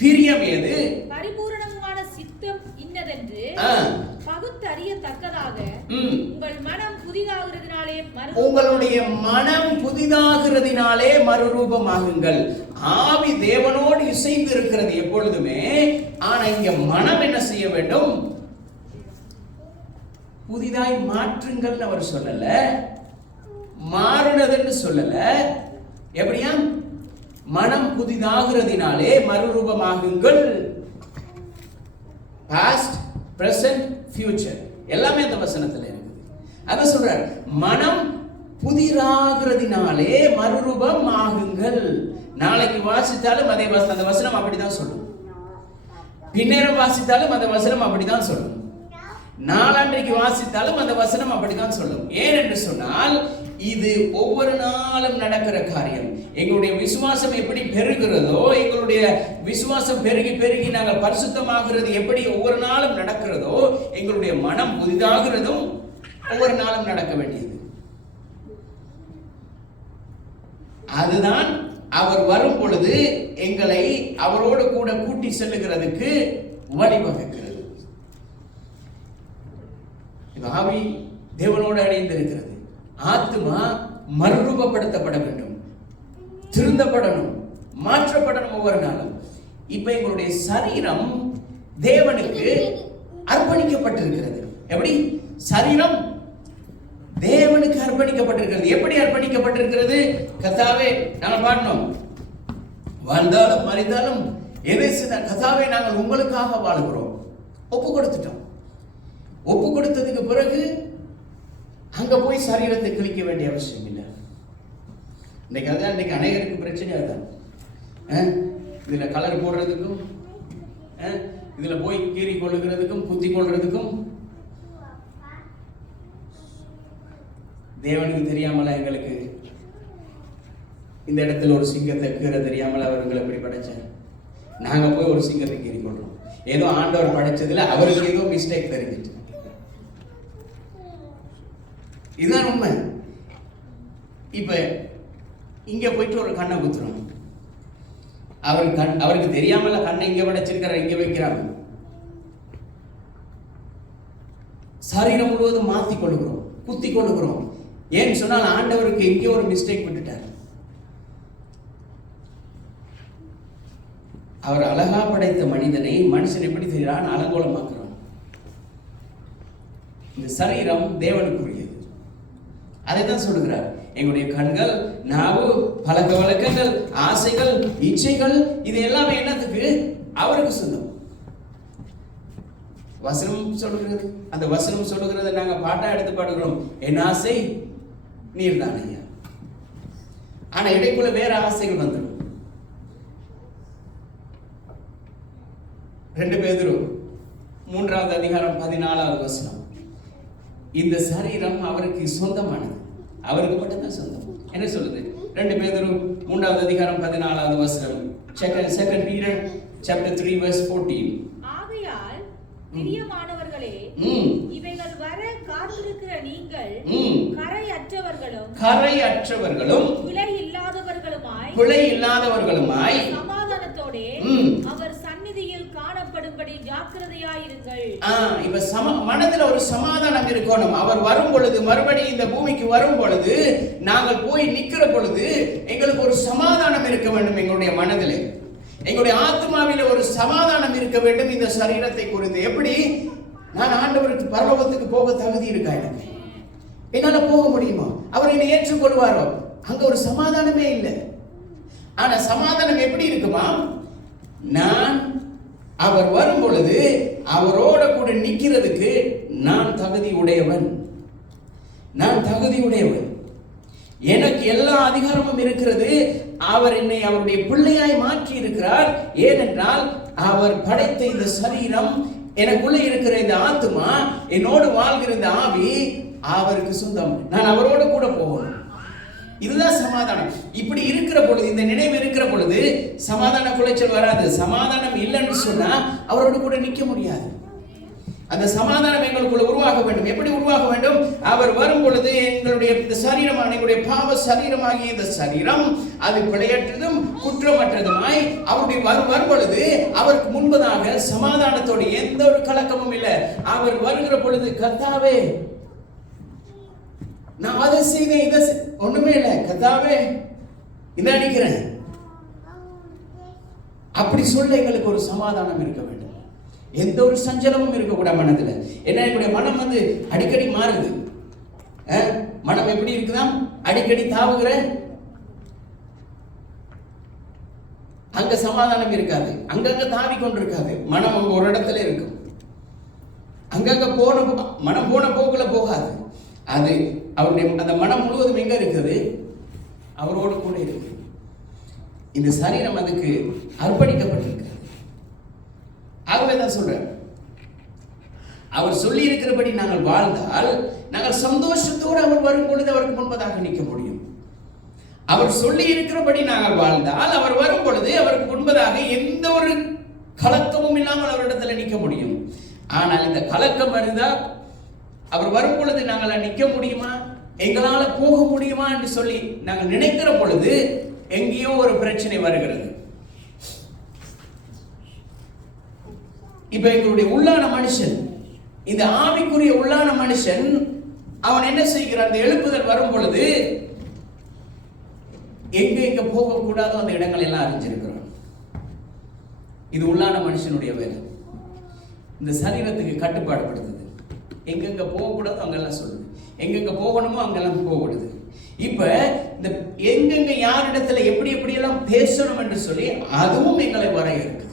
பிரியம் எது, பரிபூரணமான சித்தம் இன்னதென்று பகுத்தறியத்தக்கதாக உங்களுடைய மனம் புதிதாகிறதினாலே மறுரூபமாகுங்கள். ஆவி தேவனோடு இசைந்து இருக்கிறது எப்பொழுதுமே. ஆனா இங்க மனம் என்ன செய்ய வேண்டும்? புதிதாய் மாற்றுங்கள் அவர் சொல்லல, மாறுனதுன்னு சொல்லல. எப்படியா? மனம் புதிதாகிறதினாலே மறுரூபமாகுங்கள். பாஸ்ட், பிரசன்ட், ஃபியூச்சர் எல்லாமே அந்த வசனத்துல இருக்குது. அத சொல்றார், மனம் புதிதாகிறதினாலே மறுரூபம் ஆகுங்கள். நாளைக்கு வாசித்தாலும் அதே அந்த வசனம் அப்படிதான் சொல்லும். பின்னேரம் வாசித்தாலும் அந்த வசனம் அப்படிதான் சொல்லும். நாளான்றைக்கு வாசித்தாலும் அந்த வசனம் அப்படிதான் சொல்லும். ஏன் என்று சொன்னால் இது ஒவ்வொரு நாளும் நடக்கிற காரியம். எங்களுடைய விசுவாசம் எப்படி பெருகிறதோ, எங்களுடைய விசுவாசம் பெருகி பெருகி நாங்கள் பரிசுத்தமாகிறது எப்படி ஒவ்வொரு நாளும் நடக்கிறதோ, எங்களுடைய மனம் புதிதாகிறதும் ஒவ்வொரு நாளும் நடக்க வேண்டியது. அதுதான் அவர் வரும் பொழுது எங்களை அவரோடு கூட கூட்டி செல்லுகிறதுக்கு வழிவகுக்கிறது. ஆவி தேவனோடு அடைந்திருக்கிறது. ஆத்மா மறுரூபப்படுத்தப்பட வேண்டும், திருந்தப்படணும், மாற்றப்படணும் ஒவ்வொரு நாளும். இப்ப எங்களுடைய சரீரம் தேவனுக்கு அர்ப்பணிக்கப்பட்டிருக்கிறது. எப்படி? சரீரம் தேவனுக்கு அர்ப்பணிக்கப்பட்டிருக்கிறது. எப்படி அர்ப்பணிக்கப்பட்டிருக்கிறது? கர்த்தாவே, நாங்கள் பாடணும், வாழ்ந்தாலும் மறித்தாலும் கர்த்தாவே நாங்கள் உங்களுக்காக வாழ்கிறோம். ஒப்பு கொடுத்துட்டோம். ஒப்பு கொடுத்ததுக்கு பிறகு அங்க போய் சரீரத்தை கிழிக்க வேண்டிய அவசியம் இல்லை. இன்னைக்கு அநேகருக்கு பிரச்சனை அதுதான். இதுல கலர் போடுறதுக்கும் இதுல போய் கீறி கொள்ளுகிறதுக்கும் குத்தி கொள்றதுக்கும் தேவனுக்கு தெரியாமல எங்களுக்கு இந்த இடத்துல ஒரு சிங்கத்தை கீற தெரியாமல அவர்களை எப்படி படைச்சார். நாங்க போய் ஒரு சிங்கத்தை கீறி கொள்றோம். ஏதோ ஆண்டவர் படைச்சதுல அவருக்கு ஏதோ மிஸ்டேக் தெரிஞ்சிட்டு. இதுதான் உண்மை. இப்ப இங்க போயிட்டு ஒரு கண்ணை குத்துறோம். அவருக்கு தெரியாமல கண்ணை இங்க படைச்சிருக்கிற இங்க வைக்கிறாங்க. சரீரம் முழுவதும் மாத்தி கொள்ளுகிறோம், குத்தி கொள்ளுகிறோம். ஏன்னு சொன்னால் ஆண்டவருக்கு எங்கேயோ ஒரு மிஸ்டேக் விட்டுட்டார். அவர் அழகா படைத்த மனிதனை மனுஷன் எப்படி செய்யறான்? அலங்கோலமாக்குறான். இந்த சரீரம் தேவனுக்குரியது. அதைத்தான் சொல்லுகிறார். எங்களுடைய கண்கள், நாவு, பழக்க வழக்கங்கள், ஆசைகள், இச்சைகள், இது எல்லாமே என்னத்துக்கு? அவருக்கு சொந்தம். வசனம் சொல்லுகிறது. அந்த வசனம் சொல்லுகிறத நாங்க பாட்டா எடுத்து பாடுகிறோம். என் ஆசை நீர் தான் ஐயா. ஆனா இடைக்குள்ள வேற ஆசைகள் வந்துடும். 2 பேதுரு 3வது அதிகாரம் 14வது வசனம். இந்த சரீரம் அவருக்கு சொந்தமானது. அவருக்கு மட்டும்தான் சொந்தம். என்ன சொல்லுது? 2 பேதுரு 3வது அதிகாரம் 14வது வசனம். Second Peter chapter 3 verse 14. ஆகையால் பிரியமானவர்களே, இவைகள் வர காத்திருக்கிற நீங்கள் கரையற்றவர்களும் பிழை இல்லாதவர்களுமாய் சமாதானத்தோடே அவர் சந்நிதியில் காணப்படும்படி ஜாக்கிரதையாயிருங்கள். இப்ப மனதில் ஒரு சமாதானம் இருக்கணும். அவர் வரும் பொழுது, மறுபடியும் இந்த பூமிக்கு வரும் பொழுது, நாங்கள் போய் நிக்கிற பொழுது எங்களுக்கு ஒரு சமாதானம் இருக்க வேண்டும். எங்களுடைய மனதில், எங்களுடைய ஆத்மாவில ஒரு சமாதானம் இருக்க வேண்டும். இந்த சரீரத்தை குறித்து எப்படி நான் ஆண்டவருக்கு பரலோகத்துக்கு போக தகுதி இருக்கா? எனக்கு என்னால போக முடியுமா? அவர் என்னை ஏற்றுக்கொள்வாரோ? அங்க ஒரு சமாதானமே இல்லை. ஆனா சமாதானம் எப்படி இருக்குமா? நான் அவர் வரும் பொழுது அவரோட கூட நிக்கிறதுக்கு நான் தகுதி உடையவன். எனக்கு எல்லா அதிகாரமும் இருக்கிறது. அவர் என்னை அவருடைய பிள்ளையாய் மாற்றி இருக்கிறார். ஏனென்றால் அவர் படைத்த இந்த சரீரம், எனக்குள்ள இருக்கிற இந்த ஆத்மா, என்னோடு வாழ்கிற இந்த ஆவி அவருக்கு சொந்தம். நான் அவரோட கூட போகணும். இதுதான் சமாதானம். இப்படி இருக்கிற பொழுது, இந்த நினைவு இருக்கிற பொழுது சமாதான குலைச்சல் வராது. சமாதானம் இல்லைன்னு சொன்னா அவரோட கூட நிற்க முடியாது. அந்த சமாதானம் எங்களுக்குள்ள உருவாக வேண்டும். எப்படி உருவாக வேண்டும்? அவர் வரும் பொழுது எங்களுடைய சரீரமான, எங்களுடைய பாவ சரீரமாகிய இந்த சரீரம் அது பிழையற்றதும் குற்றமற்றதுமாய் அவருடைய வரும் பொழுது அவருக்கு முன்பதாக சமாதானத்தோடு எந்த ஒரு கலக்கமும் இல்லை. அவர் வருகிற பொழுது, கர்த்தாவே நான் அதை செய்தேன், இதை ஒண்ணுமே இல்லை, கர்த்தாவே இதை நினைக்கிறேன், அப்படி சொல்ல எங்களுக்கு ஒரு சமாதானம் இருக்க வேண்டும். எந்த ஒரு சஞ்சலமும் இருக்கக்கூடாது மனதுல. ஏன்னா என்னுடைய மனம் அடிக்கடி மாறுது. மனம் எப்படி இருக்குதான்? அடிக்கடி தாவுகிற, அங்க சமாதானம் இருக்காது. அங்கங்க தாவி கொண்டிருக்காது. மனம் அங்க ஒரு இடத்துல இருக்கும். அங்கங்க மனம் போன போக்குல போகாது. அது அவருடைய அந்த மனம் முழுவதும் எங்க இருக்குது? அவரோடு கூட இருக்கு. இந்த சரீரம் அதுக்கு அர்ப்பணிக்கப்பட்டிருக்கு. ஆகவே தான் சொல்றேன், அவர் சொல்லி இருக்கிறபடி நாங்கள் வாழ்ந்தால் நாங்கள் சந்தோஷத்தோடு அவர் வரும் பொழுது அவருக்கு முன்பதாக நிற்க முடியும். அவர் சொல்லி இருக்கிறபடி நாங்கள் வாழ்ந்தால் அவர் வரும் பொழுது அவருக்கு முன்பதாக எந்த ஒரு கலக்கமும் இல்லாமல் அவரிடத்துல நிற்க முடியும். ஆனால் இந்த கலக்கம் வருதா, அவர் வரும் பொழுது நாங்கள் நிற்க முடியுமா, எங்களால போக முடியுமா என்று சொல்லி நாங்கள் நினைக்கிற பொழுது எங்கேயோ ஒரு பிரச்சனை வருகிறது. இப்ப எங்களுடைய உள்ளான மனுஷன், இந்த ஆவிக்குரிய உள்ளான மனுஷன், அவன் என்ன செய்கிறான்? அந்த எழுப்புதல் வரும் பொழுது எங்க போக கூடாதோ அந்த இடங்கள் எல்லாம் அறிஞ்சிருக்கிறான். இது உள்ளான மனுஷனுடைய வேலை. இந்த சரீரத்துக்கு கட்டுப்பாடுபடுத்துது. எங்கெங்க போகக்கூடாதோ அங்கெல்லாம் சொல்லுது, எங்கெங்க போகணுமோ அங்கெல்லாம் போகக்கூடாது. இப்ப இந்த எங்கெங்க யாரிடத்துல எப்படி எப்படியெல்லாம் பேசணும் என்று சொல்லி அதுவும் எங்களை வரையறுக்குது.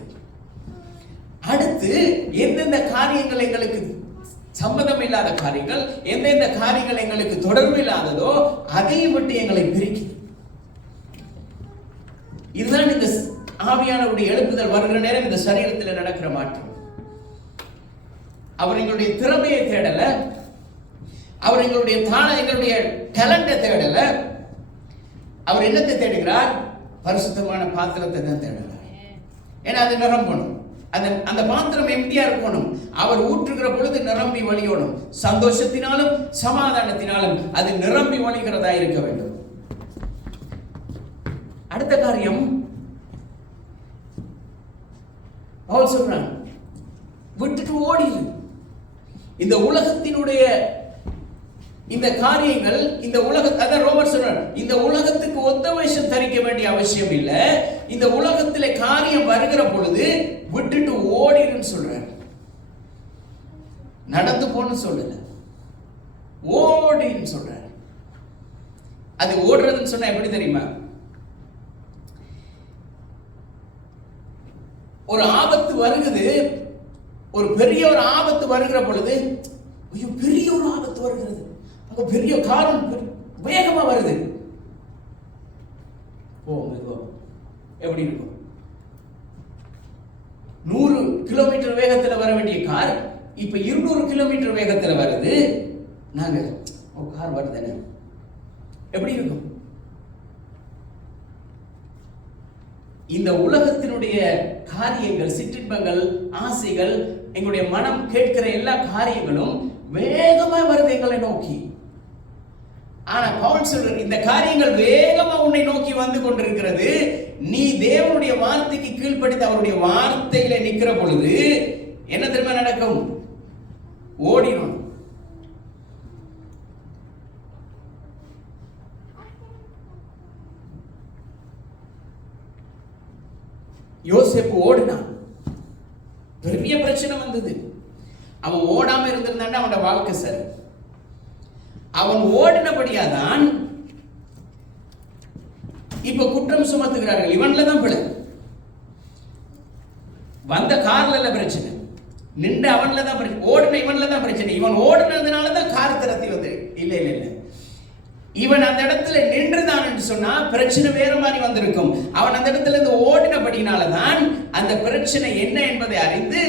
அடுத்து எந்தெந்த காரியங்கள் எங்களுக்கு சம்பந்தம் இல்லாத காரியங்கள், எந்தெந்த காரியங்கள் எங்களுக்கு தொடர்பு இல்லாததோ அதையும் விட்டு எங்களை பிரிக்குது. இதுதான் இந்த ஆவியானவருடைய எழுப்புதல் வருகிற நேரம் இந்த சரீரத்தில் நடக்கிற மாற்றம். அவர் எங்களுடைய திறமையை தேடல, அவர் எங்களுடைய எங்களுடைய டேலண்டை தேடல. அவர் என்னத்தை தேடுகிறார்? பரிசுத்தமான பாத்திரத்தை தான் தேடலாம். ஏன்னா அது நிரம்பணும். அந்த பாத்திரம் எம்டியா இருக்கணும். அவர் ஊற்றுகிற பொழுது நிரம்பி வழியோடும். சந்தோஷத்தினாலும் சமாதானத்தினாலும் அது நிரம்பி வழிகிறதா இருக்க வேண்டும். அடுத்த காரியம் பவுல் சொல்றான், விட்டுட்டு ஓடி. இந்த உலகத்தினுடைய இந்த காரியங்கள், இந்த அதான் ரோமர் சொல்றார், இந்த உலகத்துக்கு ஒத்த வேஷம் தரிக்க வேண்டிய அவசியம் இல்லை. இந்த உலகத்திலே காரியம் வருகிற பொழுது விட்டுட்டு ஓடின்னு சொல்றார். நடந்து போன்னு சொல்லல, ஓடின்னு சொல்றார். அது ஓடுறதுன்னு சொன்னா எப்படி தெரியுமா? ஒரு ஆபத்து வருகிறது, ஒரு பெரிய ஒரு ஆபத்து வருகிற பொழுது, ஐயோ பெரிய ஒரு ஆபத்து வருகிறது, அங்க பெரிய காரணம் வேகமா வருது, எப்படி இருக்கும்? 100 கிலோமீட்டர் வேகத்தில் வர வேண்டிய கார் இப்ப 200 கிலோமீட்டர் வேகத்தில் வருது. நாங்க கார் வருதுன்னு எப்படி இருக்கும்? இந்த உலகத்தினுடைய காரியங்கள், சிற்றின்பங்கள், ஆசைகள், எங்களுடைய மனம் கேட்கிற எல்லா காரியங்களும் வேகமா வருது எங்களை நோக்கி. ஆனா பவுல் சொல்ற, இந்த காரியங்கள் வேகமா உன்னை நோக்கி வந்து கொண்டிருக்கிறது. நீ தேவனுடைய வார்த்தைக்கு கீழ்ப்படிந்து அவருடைய வார்த்தையில நிக்கிற பொழுது என்ன தெரியுமா நடக்கும்? ஓடிடும். யோசேப்பு ஓடினான். பெரிய பிரச்சனை வந்தது. அவன் ஓடாம இருந்திருந்தான் அவன் வாழ்க்கை சரி. அவன் ஓடினபடியாதான் இப்ப குற்றம் சுமத்துகிறார்கள். இவன்ல தான் பிழை. வந்த கார்ல பிரச்சனை, நின்று அவன்ல தான் பிரச்சனை, ஓடின இவன்ல தான் பிரச்சனை. இவன் ஓடினதுனாலதான் கார் திறத்தி வந்து இல்ல இல்ல இல்ல இவன் அந்த இடத்துல நின்றுதான் என்று சொன்னா பிரச்சனை வேற மாதிரி வந்திருக்கும். அவன் அந்த இடத்துல இருந்து ஓடினபடினாலதான் அந்த பிரச்சனை என்ன என்பதை அறிந்து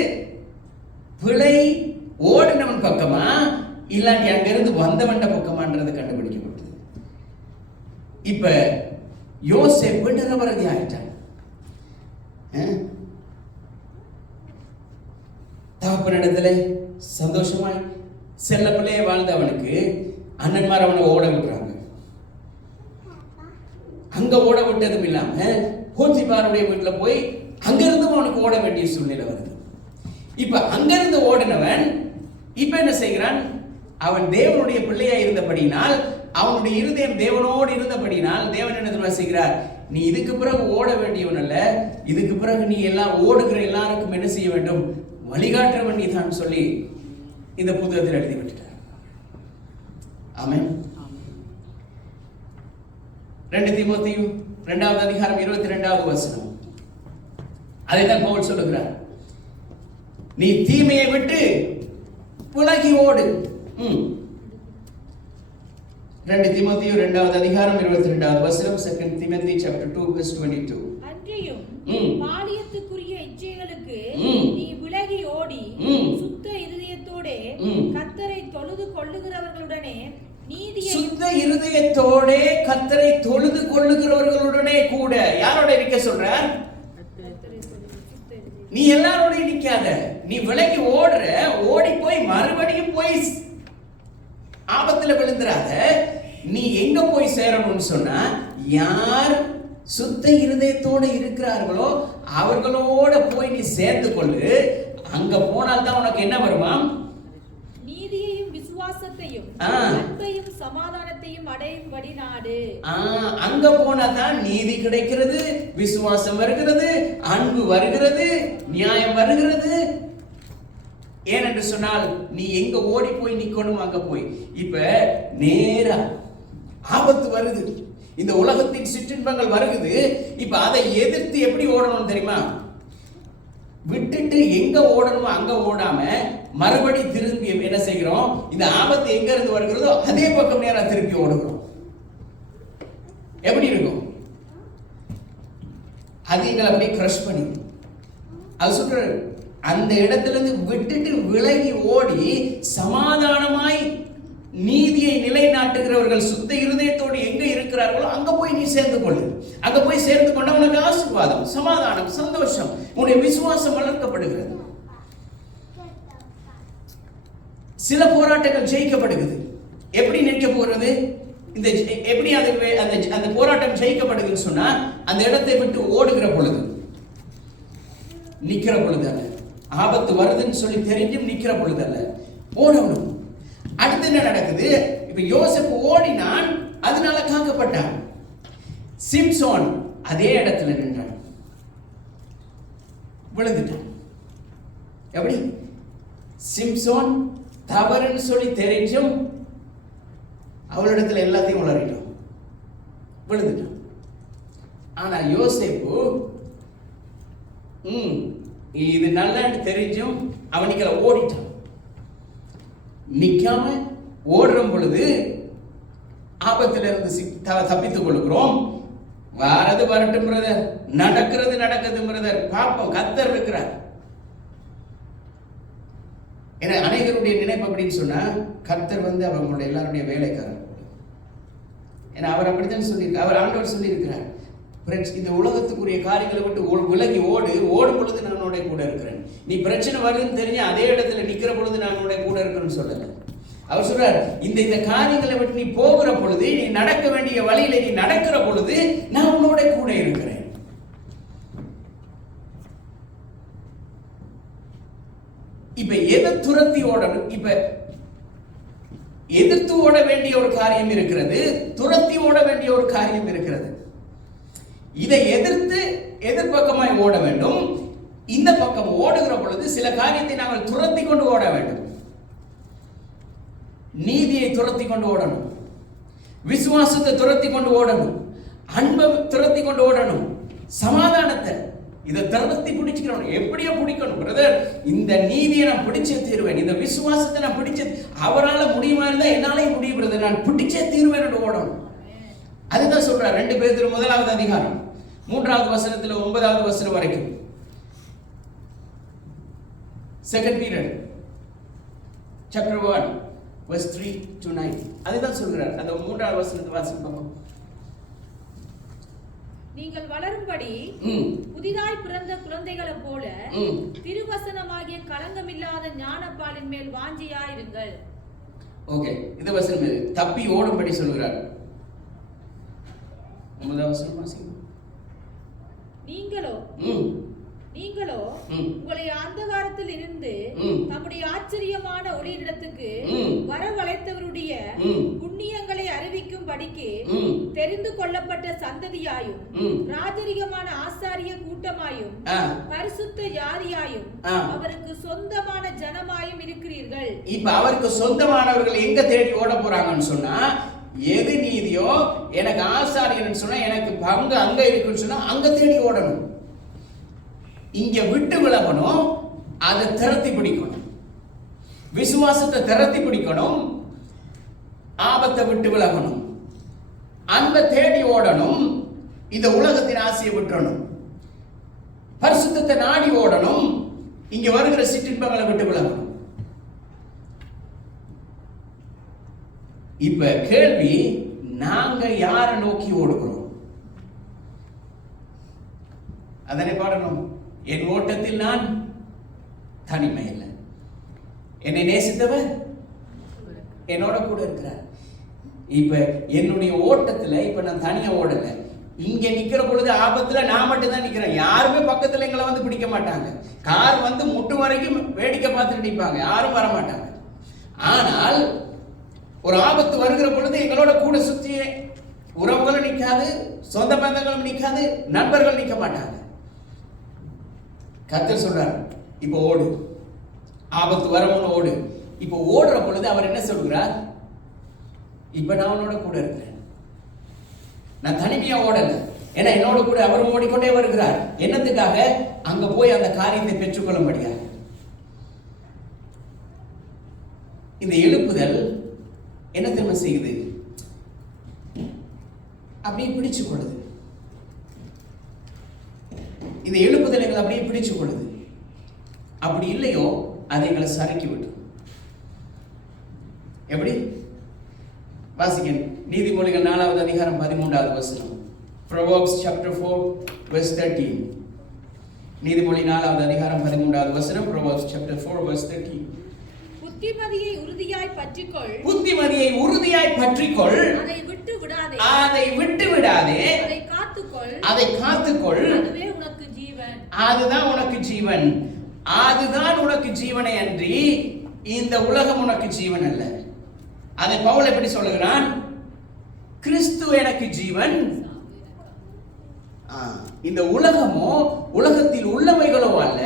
பிழை ஓடினவன் பக்கமா இல்லாட்டி அங்கிருந்து வந்தவன் பக்கமான்றது கண்டுபிடிக்கப்பட்டது. இப்ப யோசேப்பு நிரபராதி ஆயிட்டான். தகப்பனிடத்துல சந்தோஷமாய் செல்ல பிள்ளையே வாழ்ந்தவனுக்கு அண்ணன்மார் அவனை ஓட விடுறாங்க. அங்க ஓட விட்டதும் இல்லாம போத்திபாருடைய வீட்டுல போய் அங்கிருந்து அவனுக்கு ஓட வேண்டிய சூழ்நிலை வருது. இப்ப அங்கிருந்து ஓடினவன் இப்ப என்ன செய்கிறான்? அவன் தேவனுடைய பிள்ளையா இருந்தபடினால், அவனுடைய இருதயம் தேவனோடு இருந்தபடினால் தேவன் என்ன செய்கிறார்? நீ இதுக்கு பிறகு ஓட வேண்டியவன் அல்ல, இதுக்கு பிறகு நீ எல்லாம் ஓடுகிற எல்லாருக்கும் என்ன செய்ய வேண்டும்? வழிகாட்ட வேண்டியதான் சொல்லி இந்த புத்தகத்தில் எழுதி விட்டுட்டார். ஆமென். 2 தீமோத்தேயு 2வது அதிகாரம் 22வது வசனம். அதைத்தான் பவுல் சொல்லுகிறார், நீ தீமையை விட்டு விலகி ஓடு. 2 தீமோத்தேயு 2வது அதிகாரம் 22வது வசனம். 2 Timothy chapter 2 verse 22. அன்றியும் பாலியத்துக்குரிய இச்சைகளுக்கு நீ விலகி ஓடி சுத்த இருதயத்தோடே கர்த்தரை தொழுது கொள்ளுகிறவர்களுடனே சுத்த இருதயத்தோடே கர்த்தரை தொழுது கொள்ளுகிறவர்களுடனே கூட யாரோட இருக்க சொல்றார்? நீ எல்லாரோட நிக்காத. நீ விலகி ஓடுற, ஓடி போய் மறுபடியும் போய் ஆபத்துல விழுந்துறாத. நீ எங்க போய் சேரணும்னு சொன்னா, யார் சுத்த இருதயத்தோடு இருக்கிறார்களோ அவர்களோட போய் நீ சேர்ந்து கொள்ளு. அங்க போனால்தான் உனக்கு என்ன வருமா? நீதியையும் விசுவாசத்தையும் அன்பையும் சமாதானத்தையும் அடையும்படி நாடு. அங்க போனாதான் நீதி கிடைக்கிறது, விசுவாசம் வருகிறது, அன்பு வருகிறது, நியாயம் வருகிறது. ஏனென்று சொன்னால் நீ எங்க ஓடி போய் நிக்கணும்? அங்க போய். இப்ப நேரா ஆபத்து வருது, இந்த உலகத்தின் சிற்றின்பங்கள் வருகிறது. இப்ப அதை எதிர்த்து எப்படி ஓடணும் தெரியுமா? விட்டுட்டு எங்க ஓடணுமோ அங்க ஓடாம மறுபடி திரும்பி என்ன செய்கிறோம்? இந்த ஆபத்து எங்க இருந்து வருகிறதோ அதே பக்கம் நேரா திருப்பி ஓடுகிறோம். எப்படி இருக்கும்? அது எங்களை அப்படியே கிரஷ் பண்ணி அது சொல்ற அந்த இடத்துல இருந்து விட்டுட்டு விலகி ஓடி சமாதானமாய் நீதியை நிலைநாட்டுகிறவர்கள் சுத்த இருதயத்தோடு எங்க இருக்கிறார்களோ அங்க போய் நீ சேர்ந்து கொள்ளு. அங்க போய் சேர்ந்து கொண்ட உனக்கு ஆசீர்வாதம், சமாதானம், சந்தோஷம், உன்னுடைய விசுவாசம் வளர்க்கப்படுகிறது. சில போராட்டங்கள் ஜெயிக்கப்படுகிறது. எப்படி நினைக்க போறது? இந்த எப்படி அந்த போராட்டம் ஜெயிக்கப்படுதுன்னு சொன்னா அந்த இடத்தை விட்டு ஓடுகிற பொழுது, நிக்கிற பொழுது அல்ல. ஆபத்து வருதுன்னு சொல்லி தெரிஞ்சும் நிக்கிற பொழுது அல்ல, ஓடணும். அடுத்து என்ன நடக்குது? இப்ப யோசேப்பு ஓடினான், அதனால காக்கப்பட்டான். சிம்சோன் அதே இடத்துல நின்றான், விழுந்துட்டான். எப்படி? சிம்சோன் தவறுன்னு சொல்லி தெரிஞ்சும் அவளிடத்துல எல்லாத்தையும் உளறிட்டான், விழுந்துட்டான். ஆனா யோசேப்பு இது நல்லான்னு தெரிஞ்சும் அவனுக்கு ஓடிட்டான். நிக்காம ஓடுற பொழுது ஆபத்துல இருந்து தப்பித்துக் கொள்கிறோம். வரது வரட்டும் பிரதர், நடக்கிறது பிரதர், பாப்போம், கர்த்தர் இருக்கிறார். ஏன்னா அனைவருடைய நினைப்பு அப்படின்னு சொன்னா கர்த்தர் அவங்களுடைய எல்லாருடைய வேலைக்காரர். ஏன்னா அவர் அப்படித்தான் சொல்லியிருக்கார். அவர் ஆண்டவர் சொல்லியிருக்கிறார், இந்த உலகத்துக்குரிய காரியங்களை விட்டு விலகி ஓடும் பொழுது நான் உன்னுடைய கூட இருக்கிறேன். நீ பிரச்சனை வருதுன்னு தெரிஞ்சு அதே இடத்துல நிக்கிற பொழுது நான் உன்னுடைய கூட இருக்கிறேன்னு சொல்லல. அவர் சொல்றார், இந்த காரியங்களை விட்டு நீ போகிற பொழுது, நீ நடக்க வேண்டிய வழியில நீ நடக்கிற பொழுது நான் உன்னோட கூட இருக்கிறேன். இப்ப எதை துரத்தி ஓடணும்? இப்ப எதிர்த்து ஓட வேண்டிய ஒரு காரியம் இருக்கிறது, துரத்தி ஓட வேண்டிய ஒரு காரியம் இருக்கிறது. இதை எதிர்த்து எதிர்பக்கமாய் ஓட வேண்டும். இந்த பக்கம் ஓடுகிற பொழுது சில காரியத்தை நாங்கள் துரத்தி கொண்டு ஓட வேண்டும். நீதியை துரத்தி கொண்டு ஓடணும், விசுவாசத்தை துரத்தி கொண்டு ஓடணும், அன்பை துரத்தி கொண்டு ஓடணும், சமாதானத்தை இதை துரத்தி பிடிச்சுக்கணும். எப்படியோ பிடிக்கணும் பிரதர், இந்த நீதியை நான் பிடிச்சே தீருவேன், இந்த விசுவாசத்தை நான் பிடிச்சே, அவரால் முடியுமா இருந்தா என்னாலே முடியும் பிரதர், நான் பிடிச்சே தீருவேன் என்று ஓடணும். அதுதான் சொல்றார் 2 பேதுரு 1வது அதிகாரம் 3வது வசனத்துல 9வது வசனம் வரைக்கும். 2 Peter chapter 1 verse 3 to 9. அதுதான் சொல்றார். அந்த 3வது வசனத்தை வாசிப்போம். நீங்கள் வளரும்படி புதிதாய் பிறந்த குழந்தைகளைப் போல திருவசனமாகிய களங்கமில்லாத ஞானப்பாலின் மேல் வாஞ்சியாயிருங்கள். ஓகே, இந்த வசனம் தப்பி ஓடும்படி சொல்கிறார். 9வது வசனம் வாசிங்க. நீங்களோ உங்களை அந்தகாரத்தில் இருந்து தம்முடைய ஆச்சரியமான ஒளியிடத்துக்கு வரவழைத்தவருடைய புண்ணியங்களை அறிவிக்கும் படிக்கு தெரிந்து கொள்ளப்பட்ட சந்ததியாயும் ராஜரிகமான ஆசாரிய கூட்டமாயும் பரிசுத்த ஜாதியாயும் அவருக்கு சொந்தமான ஜனமாயும் இருக்கிறீர்கள். இப்ப அவருக்கு சொந்தமானவர்கள் எங்க தேடி ஓட போறாங்கன்னு சொன்னா, எது நீதியோ, எனக்கு ஆசாரியன்னு சொன்னா, எனக்கு பங்கு அங்க இருக்குன்னு சொன்னா அங்க தேடி ஓடணும். இங்க விட்டு விலகணும், அதை திரட்டி பிடிக்கணும், விசுவாசத்தை திரட்டி பிடிக்கணும், ஆபத்தை விட்டு விலகணும், அன்பை தேடி ஓடணும், இந்த உலகத்தின் ஆசையை விட்டுறணும், பரிசுத்தத்தை நாடி ஓடணும், இங்க வருகிற சிற்றின்பங்களை விட்டு விலகணும். இப்ப கேள்வி, நாங்க யாரை நோக்கி ஓடுகிறோம்? அதனை பாடணும். என் ஓட்டத்தில் நான் தனிமை இல்லை, என்னை நேசித்தவர் என்னோட கூட இருக்கிறார். இப்ப என்னுடைய ஓட்டத்துல இப்ப நான் தனியா ஓடல. இங்க நிக்கிற பொழுது ஆபத்துல நான் மட்டும் தான் நிக்கிறேன். யாருமே பக்கத்துல எங்களை பிடிக்க மாட்டாங்க. கார் முட்டு வரைக்கும் வேடிக்கை பார்த்துட்டு நிற்பாங்க, யாரும் வர மாட்டாங்க. ஆனால் ஒரு ஆபத்து வருகிற பொழுது எங்களோட கூட சுற்றிய உறவுகளும் நிற்காது, சொந்த பந்தங்களும் நிற்காது, நண்பர்கள் நிற்க மாட்டாங்க. கர்த்தர் சொல்றார், இப்போ ஓடு, ஆபத்து வரமுன்னு ஓடு. இப்போ ஓடுற பொழுது அவர் என்ன சொல்கிறார்? இப்ப நான் உன்னோட கூட இருக்கிறேன், நான் தனிமையா ஓடல. ஏன்னா என்னோட கூட அவரும் ஓடிக்கொண்டே வருகிறார். என்னத்துக்காக? அங்க போய் அந்த காரியத்தை பெற்றுக்கொள்ளும்படியாக. இந்த எழுப்புதல் என்ன தெரியுமா செய்யுது? அப்படியே பிடிச்சு கொள்ளுது. இந்த எழுப்புதல் எங்களை அப்படியே பிடிச்சு கொள்ளுது. அப்படி இல்லையோ அதை எங்களை சறுக்கி விட்டு. எப்படி வாசிக்க? நீதிமொழிகள் 4வது அதிகாரம் 13வது வசனம். Proverbs chapter 4 verse 13. நீதிமொழி 4வது அதிகாரம் 13வது வசனம். Proverbs chapter 4 verse 13. புத்திமதியை உறுதியாய் பற்றிக்கொள். புத்திமதியை உறுதியாய் பற்றிக்கொள். அதை விட்டு விடாதே. அதை விட்டு விடாதே. அதை காத்துக்கொள். அதை காத்துக்கொள். அதுவே உனக்கு ஜீவன். அதுதான் உனக்கு ஜீவன். அதுதான் உனக்கு ஜீவனை அன்றி இந்த உலகம் உனக்கு ஜீவன் அல்ல. அதை பவுல் எப்படி சொல்லுகிறான்? கிறிஸ்து எனக்கு ஜீவன், இந்த உலகமோ உலகத்தில் உள்ளவைகளோ அல்ல,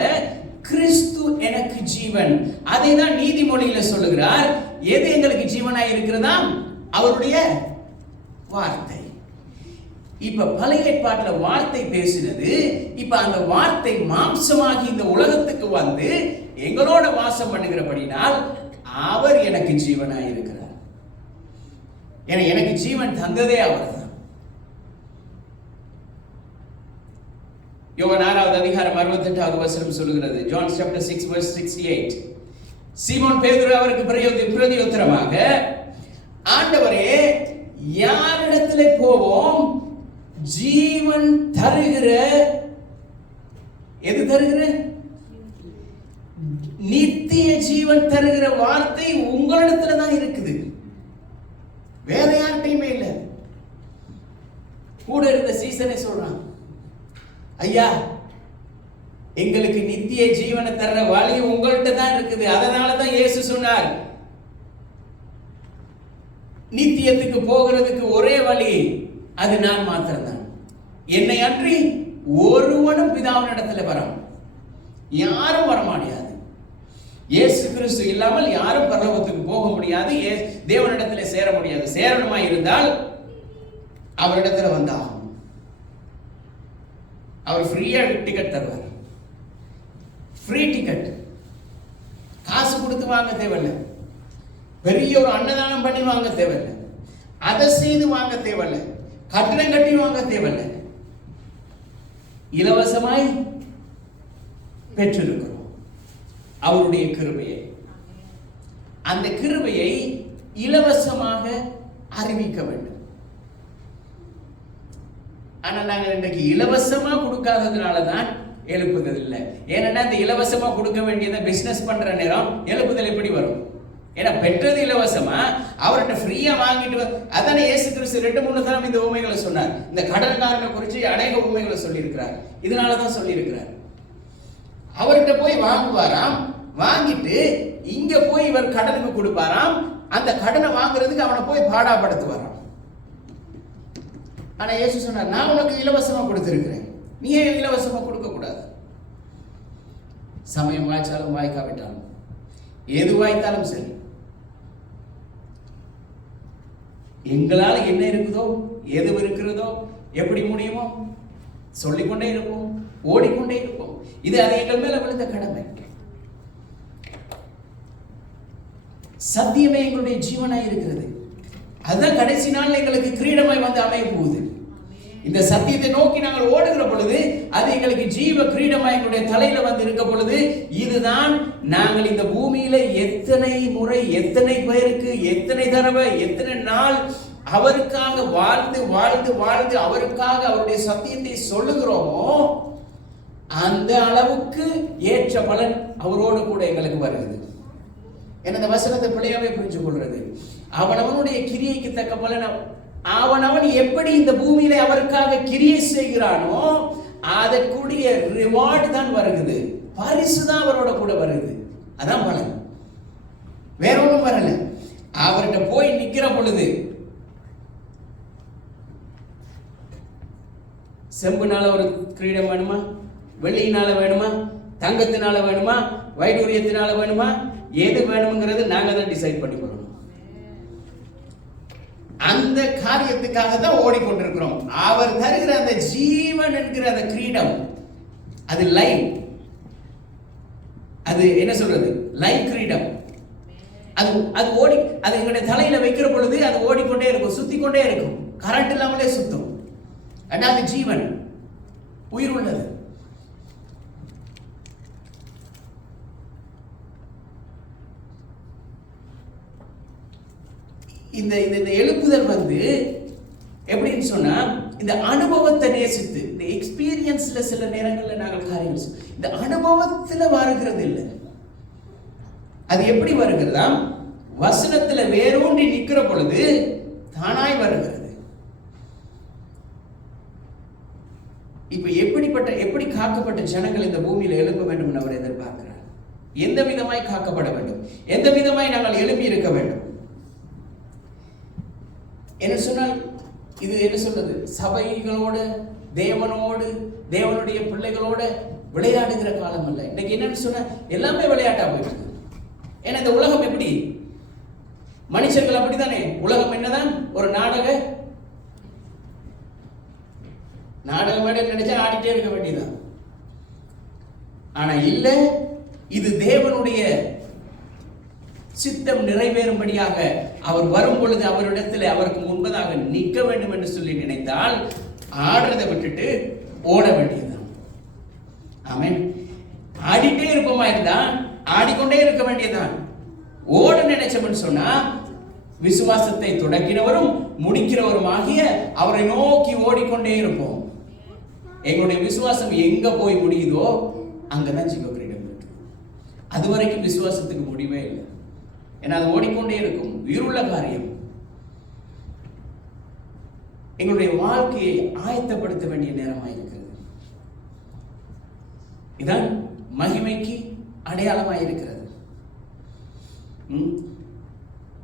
கிறிஸ்து எனக்கு ஜீவன். அதை தான் நீதிமொழியில சொல்லுகிறார். எது எங்களுக்கு ஜீவனாய் இருக்கிறதா? அவருடைய வார்த்தை. இப்ப பழைய ஏற்பாட்டுல வார்த்தை பேசினது, இப்ப அந்த வார்த்தை மாம்சமாகி இந்த உலகத்துக்கு வந்து எங்களோட வாசம் பண்ணுகிறபடினால் அவர் எனக்கு ஜீவனாய் இருக்கிறார். எனக்கு ஜீவன் தந்ததே அவர் தான். யோவான் 6வது அதிகாரம் 68வது வசனம் சொல்லுகிறது. John chapter 6 verse 68. சீமோன் பேதுரு அவருக்கு பிரதியுத்தரமாக, ஆண்டவரே, யாரிடத்திலே போவோம்? ஜீவன் தருகிற, எது தருகிற? நித்திய ஜீவன் தருகிற வார்த்தை உங்களிடத்துல தான் இருக்குது, வேற யார்கிட்டயுமே இல்லை. கூட இருந்த சீசனை சொல்றான், ஐயா, எங்களுக்கு நித்திய ஜீவனை தர்ற வழி உங்கள்கிட்ட தான் இருக்குது. அதனாலதான் இயேசு சொன்னார், நித்தியத்துக்கு போகிறதுக்கு ஒரே வழி அது நான் மாத்திரம்தான், என்னை அன்றி ஒருவனும் பிதாவினிடத்துல வரான், யாரும் வர முடியாது. இயேசு கிறிஸ்து இல்லாமல் யாரும் பரலோகத்துக்கு போக முடியாது, தேவனிடத்துல சேர முடியாது. சேரணுமா இருந்தால் அவரிடத்துல வந்தாகும். அவர் ஃப்ரீயா டிக்கெட் தருவார். ஃப்ரீ டிக்கெட், காசு கொடுத்து வாங்க தேவையில்லை, பெரிய ஒரு அன்னதானம் பண்ணி வாங்க தேவையில்லை, அதை செய்து வாங்க தேவையில்லை, கட்டணம் கட்டி வாங்க தேவையில்லை, இலவசமாய் பெற்றிருக்கிறோம் அவருடைய கிருபையை. அந்த கிருபையை இலவசமாக அறிவிக்க வேண்டும். ஆனா நாங்கள் இன்றைக்கு இலவசமா கொடுக்காததுனாலதான் எழுப்புதல் இல்லை. ஏன்னா இந்த இலவசமா கொடுக்க வேண்டியதை பிசினஸ் பண்ற நேரம் எழுப்புதல் எப்படி வரும்? ஏன்னா பெற்றது இலவசமா, அவர்கிட்ட ஃப்ரீயா வாங்கிட்டு. அதானே இயேசு கிறிஸ்து 2-3 தரம் இந்த உண்மைகளை சொன்னார். இந்த கடன்காரனை குறித்து அநேக உண்மைகளை சொல்லி இருக்கிறார். இதனாலதான் சொல்லி இருக்கிறார். அவர்கிட்ட போய் வாங்குவாராம், வாங்கிட்டு இங்க போய் இவர் கடனுக்கு கொடுப்பாராம், அந்த கடனை வாங்குறதுக்கு அவனை போய் பாடாப்படுத்துவாராம். ஆனா இயேசு சொன்னார், நான் உனக்கு இலவசமா கொடுத்திருக்கிறேன், நீ ஏன் இலவசமா கொடுக்க கூடாது? சமயம் வாய்ச்சாலும் வாய்க்காவிட்டாலும் எது வாய்த்தாலும் சரி, எங்களால் என்ன இருக்குதோ, எது இருக்கிறதோ, எப்படி முடியுமோ சொல்லிக்கொண்டே இருப்போம், ஓடிக்கொண்டே இருப்போம். இது அது எங்கள் மேல விழுந்த கடமை. சத்தியமே எங்களுடைய ஜீவனாய் இருக்கிறது. அதுதான் கடைசி நாள் எங்களுக்கு கிரீடமாய் வந்து அமைய போகுது. இந்த சத்தியத்தை நோக்கி நாங்கள் ஓடுகிற பொழுது அது எங்களுக்கு ஜீவ கிரீடமாய் எங்களுடைய தலையில வந்து இருக்க பொழுது, இதுதான் நாங்கள் இந்த பூமியில எத்தனை முறை, எத்தனை பேருக்கு, எத்தனை தடவை, எத்தனை நாள் அவருக்காக வாழ்ந்து வாழ்ந்து வாழ்ந்து அவருக்காக அவருடைய சத்தியத்தை சொல்லுகிறோமோ, அந்த அளவுக்கு ஏற்ற பலன் அவரோடு கூட எங்களுக்கு வருகிறது. என்ன இந்த வசனத்தை பிள்ளையாவே புரிஞ்சு கொள்றது, அவனவனுடைய கிரியைக்கு தக்க பலன் அவனவன் எப்படி இந்த பூமியில அவருக்காக கிரியை செய்கிறானோ அதற்குரிய ரிவார்டு தான் வருகிறது, பரிசு தான் அவரோட கூட வருது. அதான் பலன், வேற ஒன்றும் வரல. அவர்கிட்ட போய் நிக்கிற பொழுது செம்புனால ஒரு கிரீடம் வேணுமா, வெள்ளியினால வேணுமா, தங்கத்தினால வேணுமா, வைடூரியத்தினால வேணுமா, எது வேணுங்கிறது நாங்க தான் டிசைட் பண்ணிக்கணும். அந்த காரியத்துக்காக தான் ஓடிக்கொண்டிருக்கிறோம். அவர் தருகிற அந்த ஜீவன் என்கிற அந்த கிரீடம், அது லைவ், அது என்ன சொல்றது, லைவ் கிரீடம். அது அது ஓடி, அது எங்களுடைய தலையில வைக்கிற பொழுது அது ஓடிக்கொண்டே இருக்கும், சுத்தி கொண்டே இருக்கும், கரண்ட் இல்லாமலே சுத்தும். அது ஜீவன், உயிர் உள்ளது. இந்த இந்த எழுப்புதல் எப்படின்னு சொன்னா, இந்த அனுபவத்தை நேசித்து, இந்த எக்ஸ்பீரியன்ஸ்ல சில நேரங்கள்ல நாங்கள் காரியங்கள் இந்த அனுபவத்துல வருகிறது இல்லை. அது எப்படி வருகிறதா? வசனத்துல வேரூன்றி நிற்கிற பொழுது தானாய் வருகிறது. இப்ப எப்படி காக்கப்பட்ட ஜனங்கள் இந்த பூமியில எழுப்ப வேண்டும் என்று அவர் எதிர்பார்க்கிறார். எந்த விதமாய் காக்கப்பட வேண்டும், எந்த விதமாய் நாங்கள் எழுப்பி இருக்க வேண்டும் என்ன சொன்னால், இது என்ன சொல்றது, சபைகளோடு தேவனோடு தேவனுடைய பிள்ளைகளோட விளையாடுகிற காலம் அல்ல. இன்னைக்கு என்னன்னு சொன்னா எல்லாமே விளையாட்டா போயிட்டு. ஏன்னா இந்த உலகம் எப்படி, மனுஷர்கள் அப்படித்தானே. உலகம் என்னதான் ஒரு நாடகம் நினைச்சா ஆடிட்டே இருக்க வேண்டியதான். ஆனா இல்ல, இது தேவனுடைய சித்தம் நிறைவேறும்படியாக அவர் வரும் பொழுது அவரிடத்தில் அவருக்கு முன்பதாக நிற்க வேண்டும் என்று சொல்லி நினைத்தால் ஆடுறதை விட்டுட்டு ஓட வேண்டியதுதான். ஆமென். ஆடிட்டே இருப்போமா இருந்தா ஆடிக்கொண்டே இருக்க வேண்டியதுதான். ஓட நினைச்சோம்னு சொன்னா விசுவாசத்தை தொடக்கினவரும் முடிக்கிறவரும் ஆகிய அவரை நோக்கி ஓடிக்கொண்டே இருப்போம். எங்களுடைய விசுவாசம் எங்க போய் முடியுதோ அங்கதான் ஜீவ கிரீடம் இருக்கு. அது வரைக்கும் விசுவாசத்துக்கு முடிவே இல்லை. ஏன்னா அது ஓடிக்கொண்டே இருக்கும். உயிருள்ள காரியம். எங்களுடைய வாழ்க்கையை ஆயத்தப்படுத்த வேண்டிய நேரமாக இருக்கிறது. இதான் மகிமைக்கு அடையாளமாக இருக்கிறது.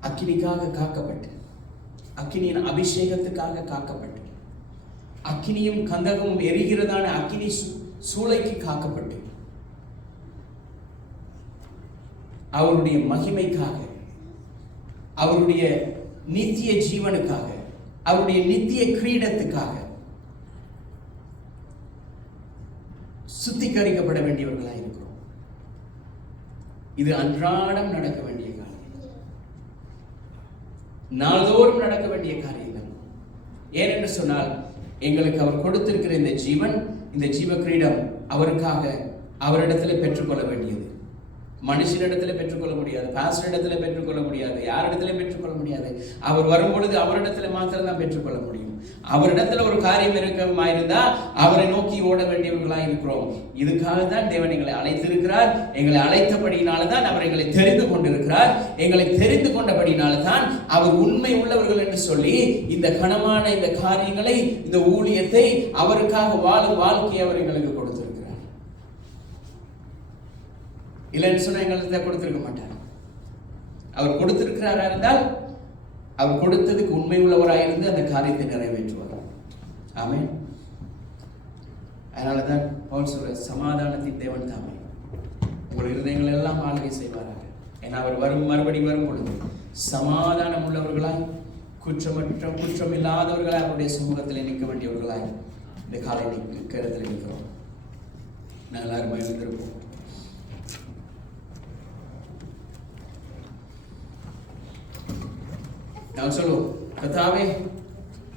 அக்கினிக்காக காக்கப்பட்டு, அக்கினியின் அபிஷேகத்துக்காக காக்கப்பட்டு, அக்கினியும் கந்தகமும் எரிகிறதான அக்கினி சூளைக்கு காக்கப்பட்டு, அவருடைய மகிமைக்காக, அவருடைய நித்திய ஜீவனுக்காக, அவருடைய நித்திய கிரீடத்துக்காக சுத்திகரிக்கப்பட வேண்டியவர்களாக இருக்கிறோம். இது அன்றாடம் நடக்க வேண்டிய காரியம், நாள்தோறும் நடக்க வேண்டிய காரியங்கள். ஏனென்று சொன்னால், எங்களுக்கு அவர் கொடுத்திருக்கிற இந்த ஜீவன், இந்த ஜீவ கிரீடம் அவருக்காக அவரிடத்தில் பெற்றுக்கொள்ள வேண்டியது. மனுஷனிடத்துல பெற்றுக்கொள்ள முடியாது, பாஸ்டரிடத்துல பெற்றுக்கொள்ள முடியாது, யாரிடத்துல பெற்றுக்கொள்ள முடியாது. அவர் வரும்பொழுது அவரிடத்துல மாத்திரம் தான் பெற்றுக்கொள்ள முடியும். அவரிடத்துல ஒரு காரியம் இருக்கமாயிருந்தா அவரை நோக்கி ஓட வேண்டியவர்களாக இருக்கிறோம். இதுக்காக தான் தேவன் எங்களை அழைத்திருக்கிறார். எங்களை அழைத்தபடியினால்தான் அவர் எங்களை தெரிந்து கொண்டிருக்கிறார். எங்களை தெரிந்து கொண்டபடினால்தான் அவர் உண்மை உள்ளவர்கள் என்று சொல்லி இந்த கனமான இந்த காரியங்களை, இந்த ஊழியத்தை, அவருக்காக வாழும் வாழ்க்கையை அவர் எங்களுக்கு கொடுத்திருக்கிறார். இல்லைன்னு சொன்னா எங்களுக்கு கொடுத்திருக்க மாட்டார். அவர் கொடுத்திருக்கிறாரா இருந்தால் அவர் கொடுத்ததுக்கு உண்மை உள்ளவராயிருந்து அந்த காரியத்தை நிறைவேற்றுவார். ஆமென். அதனாலதான் பவுல் சொல்ற, சமாதானத்தின் தேவன் தாமே உங்கள் இருதயங்கள் எல்லாம் ஆளுகை செய்வாராக. ஏன்னா அவர் மறுபடி வரும் பொழுது சமாதானம் உள்ளவர்களாய், குற்றம் இல்லாதவர்களாய் அவருடைய சமூகத்தில் நிற்க வேண்டியவர்களாய் இந்த காலை நேரத்தில் நிற்கிறோம். நான் எல்லாரும் எழுந்திருப்போம். நான் சொல்லுவோம், கர்த்தாவே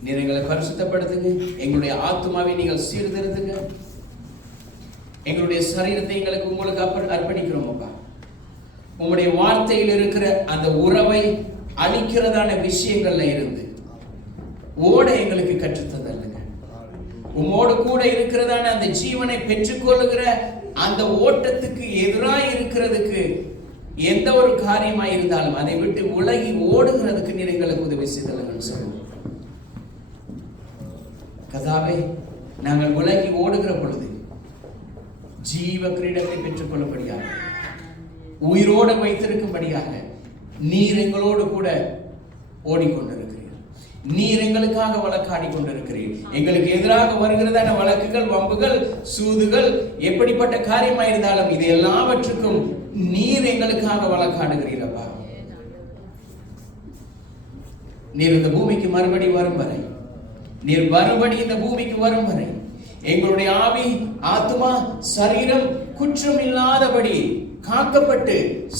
நீர் எங்களை பரிசுத்தப்படுத்துங்க, எங்களுடைய ஆத்துமாவை நீங்கள் சீர்திருத்துங்க, எங்களுடைய சரீரத்தை எங்களுக்கு உங்களுக்கு அர்ப்பணிக்கிறோம். அப்பா, உங்களுடைய வார்த்தையில் இருக்கிற அந்த உறவை அளிக்கிறதான விஷயங்கள்ல இருந்து ஓட எங்களுக்கு கற்றுத்ததல்லுங்க. உம்மோடு கூட இருக்கிறதான அந்த ஜீவனை பெற்றுக்கொள்ளுகிற அந்த ஓட்டத்துக்கு எதிராக இருக்கிறதுக்கு எந்த ஒரு காரியமாக இருந்தாலும் அதை விட்டு உலகி ஓடுகிறதுக்கு நீர் எங்களுக்கு உதவி செய்தல்கள் சொல்லுவோம். கர்த்தாவே, நாங்கள் உலகி ஓடுகிற பொழுது ஜீவ கிரீடத்தை பெற்றுக்கொள்ளும்படியாக, உயிரோடு வைத்திருக்கும்படியாக நீர் எங்களோடு கூட ஓடிக்கொண்டிருக்கிறீர். நீர் எங்களுக்காக வழக்காடி கொண்டிருக்கிறீர். எங்களுக்கு எதிராக வருகிறதான வழக்குகள், வம்புகள், சூதுகள், எப்படிப்பட்ட காரியமாயிருந்தாலும் இது எல்லாவற்றுக்கும் நீர் எங்களுக்காக வழக்காடுகிறீரப்பா. நீர் இந்த பூமிக்கு மறுபடி வரும் வரை, நீர் மறுபடி இந்த பூமிக்கு வரும் வரை எங்களுடைய ஆவி, ஆத்மா, சரீரம் குற்றம் இல்லாதபடி காக்கப்பட்டு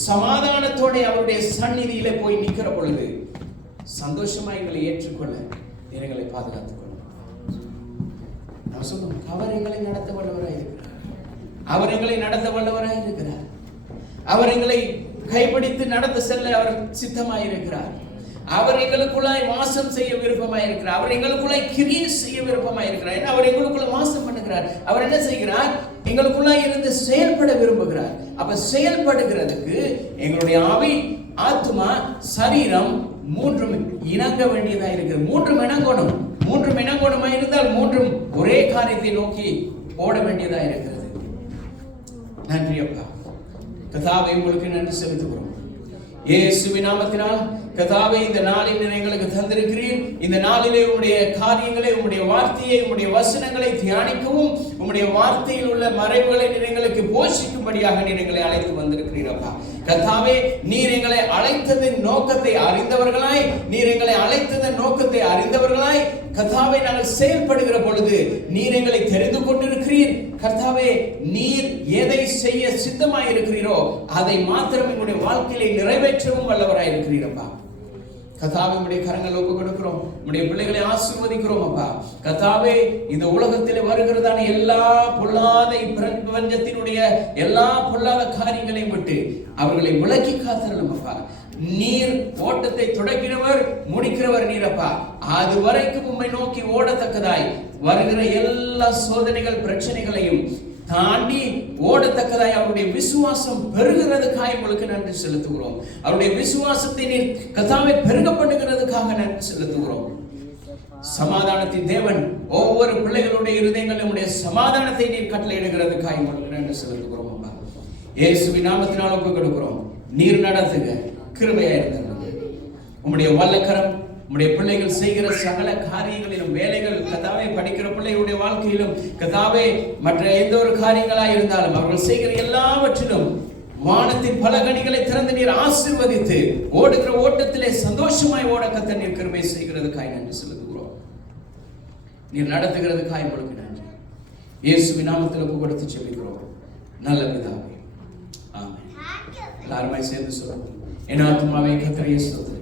சமாதானத்தோட அவருடைய சந்நிதியில போய் நிற்கிற பொழுது சந்தோஷமா எங்களை ஏற்றுக்கொள்ள எங்களை பாதுகாத்துக் கொள்ளும். நான் சொல்லுவோம், அவர் எங்களை நடத்த வல்லவராய் இருக்கிறார். அவர் எங்களை நடத்த வல்லவராய் இருக்கிறார். அவர் எங்களை கைப்பிடித்து நடத்த செல்ல அவர் சித்தமாயிருக்கிறார். அவர் எங்களுக்குள்ளாய் வாசம் செய்ய விருப்பமாய் இருக்கிறார். அவர் எங்களுக்குள்ளாய் கிரியை செய்ய விருப்பமாய் இருக்கிறார். அவர் எங்களுக்குள்ள வாசம் பண்ணுகிறார். அவர் என்ன செய்கிறார்? எங்களுக்குள்ளாய் இருந்து செயல்பட விரும்புகிறார். அப்ப செயல்படுகிறதுக்கு எங்களுடைய ஆவி, ஆத்மா, சரீரம் மூன்றும் இணங்க வேண்டியதா இருக்கிறது. மூன்றும் இணங்கோணமா இருந்தால் மூன்றும் ஒரே காரியத்தை நோக்கி ஓட வேண்டியதா இருக்கிறது. நன்றி அப்பா. கர்த்தாவே, உங்களுக்கு நன்றி செலுத்துகிறோம். இயேசுவின் நாமத்தினால் கர்த்தாவே, இந்த நாளில் எங்களுக்கு தந்திருக்கிறீர். இந்த நாளிலே உம்முடைய காரியங்களை, உம்முடைய வார்த்தையை, உம்முடைய வசனங்களை தியானிக்கவும், உம்முடைய வார்த்தையில் உள்ள மறைவுகளை எங்களுக்கு போஷிக்கும்படியாக நீர் எங்களை அழைத்து வந்திருக்கிறீர் அப்பா. கர்த்தாவே, நீர் எங்களை அழைத்ததின் நோக்கத்தை அறிந்தவர்களாய் கர்த்தாவே நாங்கள் செயல்படுகிற பொழுது நீர் எங்களை தெரிந்து கொண்டிருக்கிறீர். கர்த்தாவே, நீர் எதை செய்ய சித்தமாய் இருக்கிறீரோ அதை மாத்திரம் எங்களுடைய வாழ்க்கையிலே நிறைவேற்றவும் வல்லவராய் இருக்கிறீரப்பா. கர்த்தாவே, உம்முடைய கரங்கள் ஒப்புக் கொடுக்கிறோம். உம்முடைய பிள்ளைகளை ஆசீர்வதிக்கிறோம் அப்பா. கர்த்தாவே, இந்த உலகத்திலே வருகிறதான எல்லா பொல்லாத பிரபஞ்சத்தினுடைய எல்லா பொல்லாத காரியங்களையும் விட்டு அவர்களை விலக்கி காத்தரணும் அப்பா. நீர் ஓட்டத்தை தொடங்கினவர், முடிக்கிறவர் நீரப்பா. அது வரைக்கும் உம்மை நோக்கி ஓடத்தக்கதாய் வருகிற எல்லா சோதனைகள், பிரச்சனைகளையும் தாண்டி ஓடத்தக்கதாய் அவருடைய விசுவாசம் பெருகிறதுக்காக உங்களுக்கு நன்றி செலுத்துகிறோம். அவருடைய விசுவாசத்தை நீர் கர்த்தாவே பெருக பண்ணுகிறதுக்காக நன்றி செலுத்துகிறோம். சமாதானத்தின் தேவன் ஒவ்வொரு பிள்ளைகளுடைய இருதயங்களில் சமாதானத்தை நீர் கட்டளையிடுகிறதுக்காக உங்களுக்கு நன்றி செலுத்துகிறோம் அப்பா. இயேசுவின் நாமத்தினால் ஒப்புக் கொடுக்கிறோம். நீர் நடத்துக, கிருபையா இருந்தது. உம்முடைய வல்லக்கரம் உம்முடைய பிள்ளைகள் செய்கிற சகல காரியங்களிலும், வேலைகள் கர்த்தாவே, படிக்கிற பிள்ளைகளுடைய வாழ்க்கையிலும் கர்த்தாவே, மற்ற எந்த ஒரு காரியங்களாய் இருந்தாலும் அவர்கள் செய்கிற எல்லாவற்றிலும் வானத்தின் பல கனிகளை திறந்து நீர் ஆசீர்வதித்து ஓடுகிற ஓட்டத்திலே சந்தோஷமாய் ஓட கர்த்தர் நீர் கிருபை செய்கிறதுக்காய் நன்றி செலுத்துகிறோம். நீர் நடத்துகிறதுக்காய் உங்களுக்கு நன்றி. இயேசுவின் நாமத்தில் ஒப்பு கொடுத்து ஜெபிக்கிறோம் நல்ல பிதாவே, ஆமென். எல்லாருமே சேர்ந்து சொல்லுவோம். என் ஆத்துமாவே கர்த்தரையே ஸ்தோத்திரி,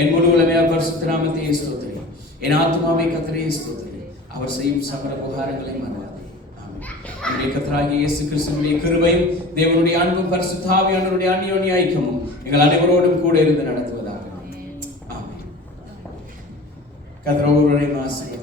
என் முழு உலகமே பரிசுத்த நாமத்தையே ஸ்தோத்திரி. என் ஆத்துமாவே கர்த்தரையே ஸ்தோத்திரி, அவர் செய்யும் சகல உபகாரங்களை மறவாதே. ஆமென். நம்முடைய கர்த்தராகிய இயேசு கிறிஸ்துவினுடைய கிருபையும் தேவனுடைய அன்பும் பரிசுத்த ஆவியானவருடைய அந்யோன்ய ஐக்கியமும் எங்கள் அனைவரோடும் கூட இருந்து நடத்துவதாக. ஆமென். கர்த்தர் ஒருவரையும் ஆசீர்வதிப்பாராக.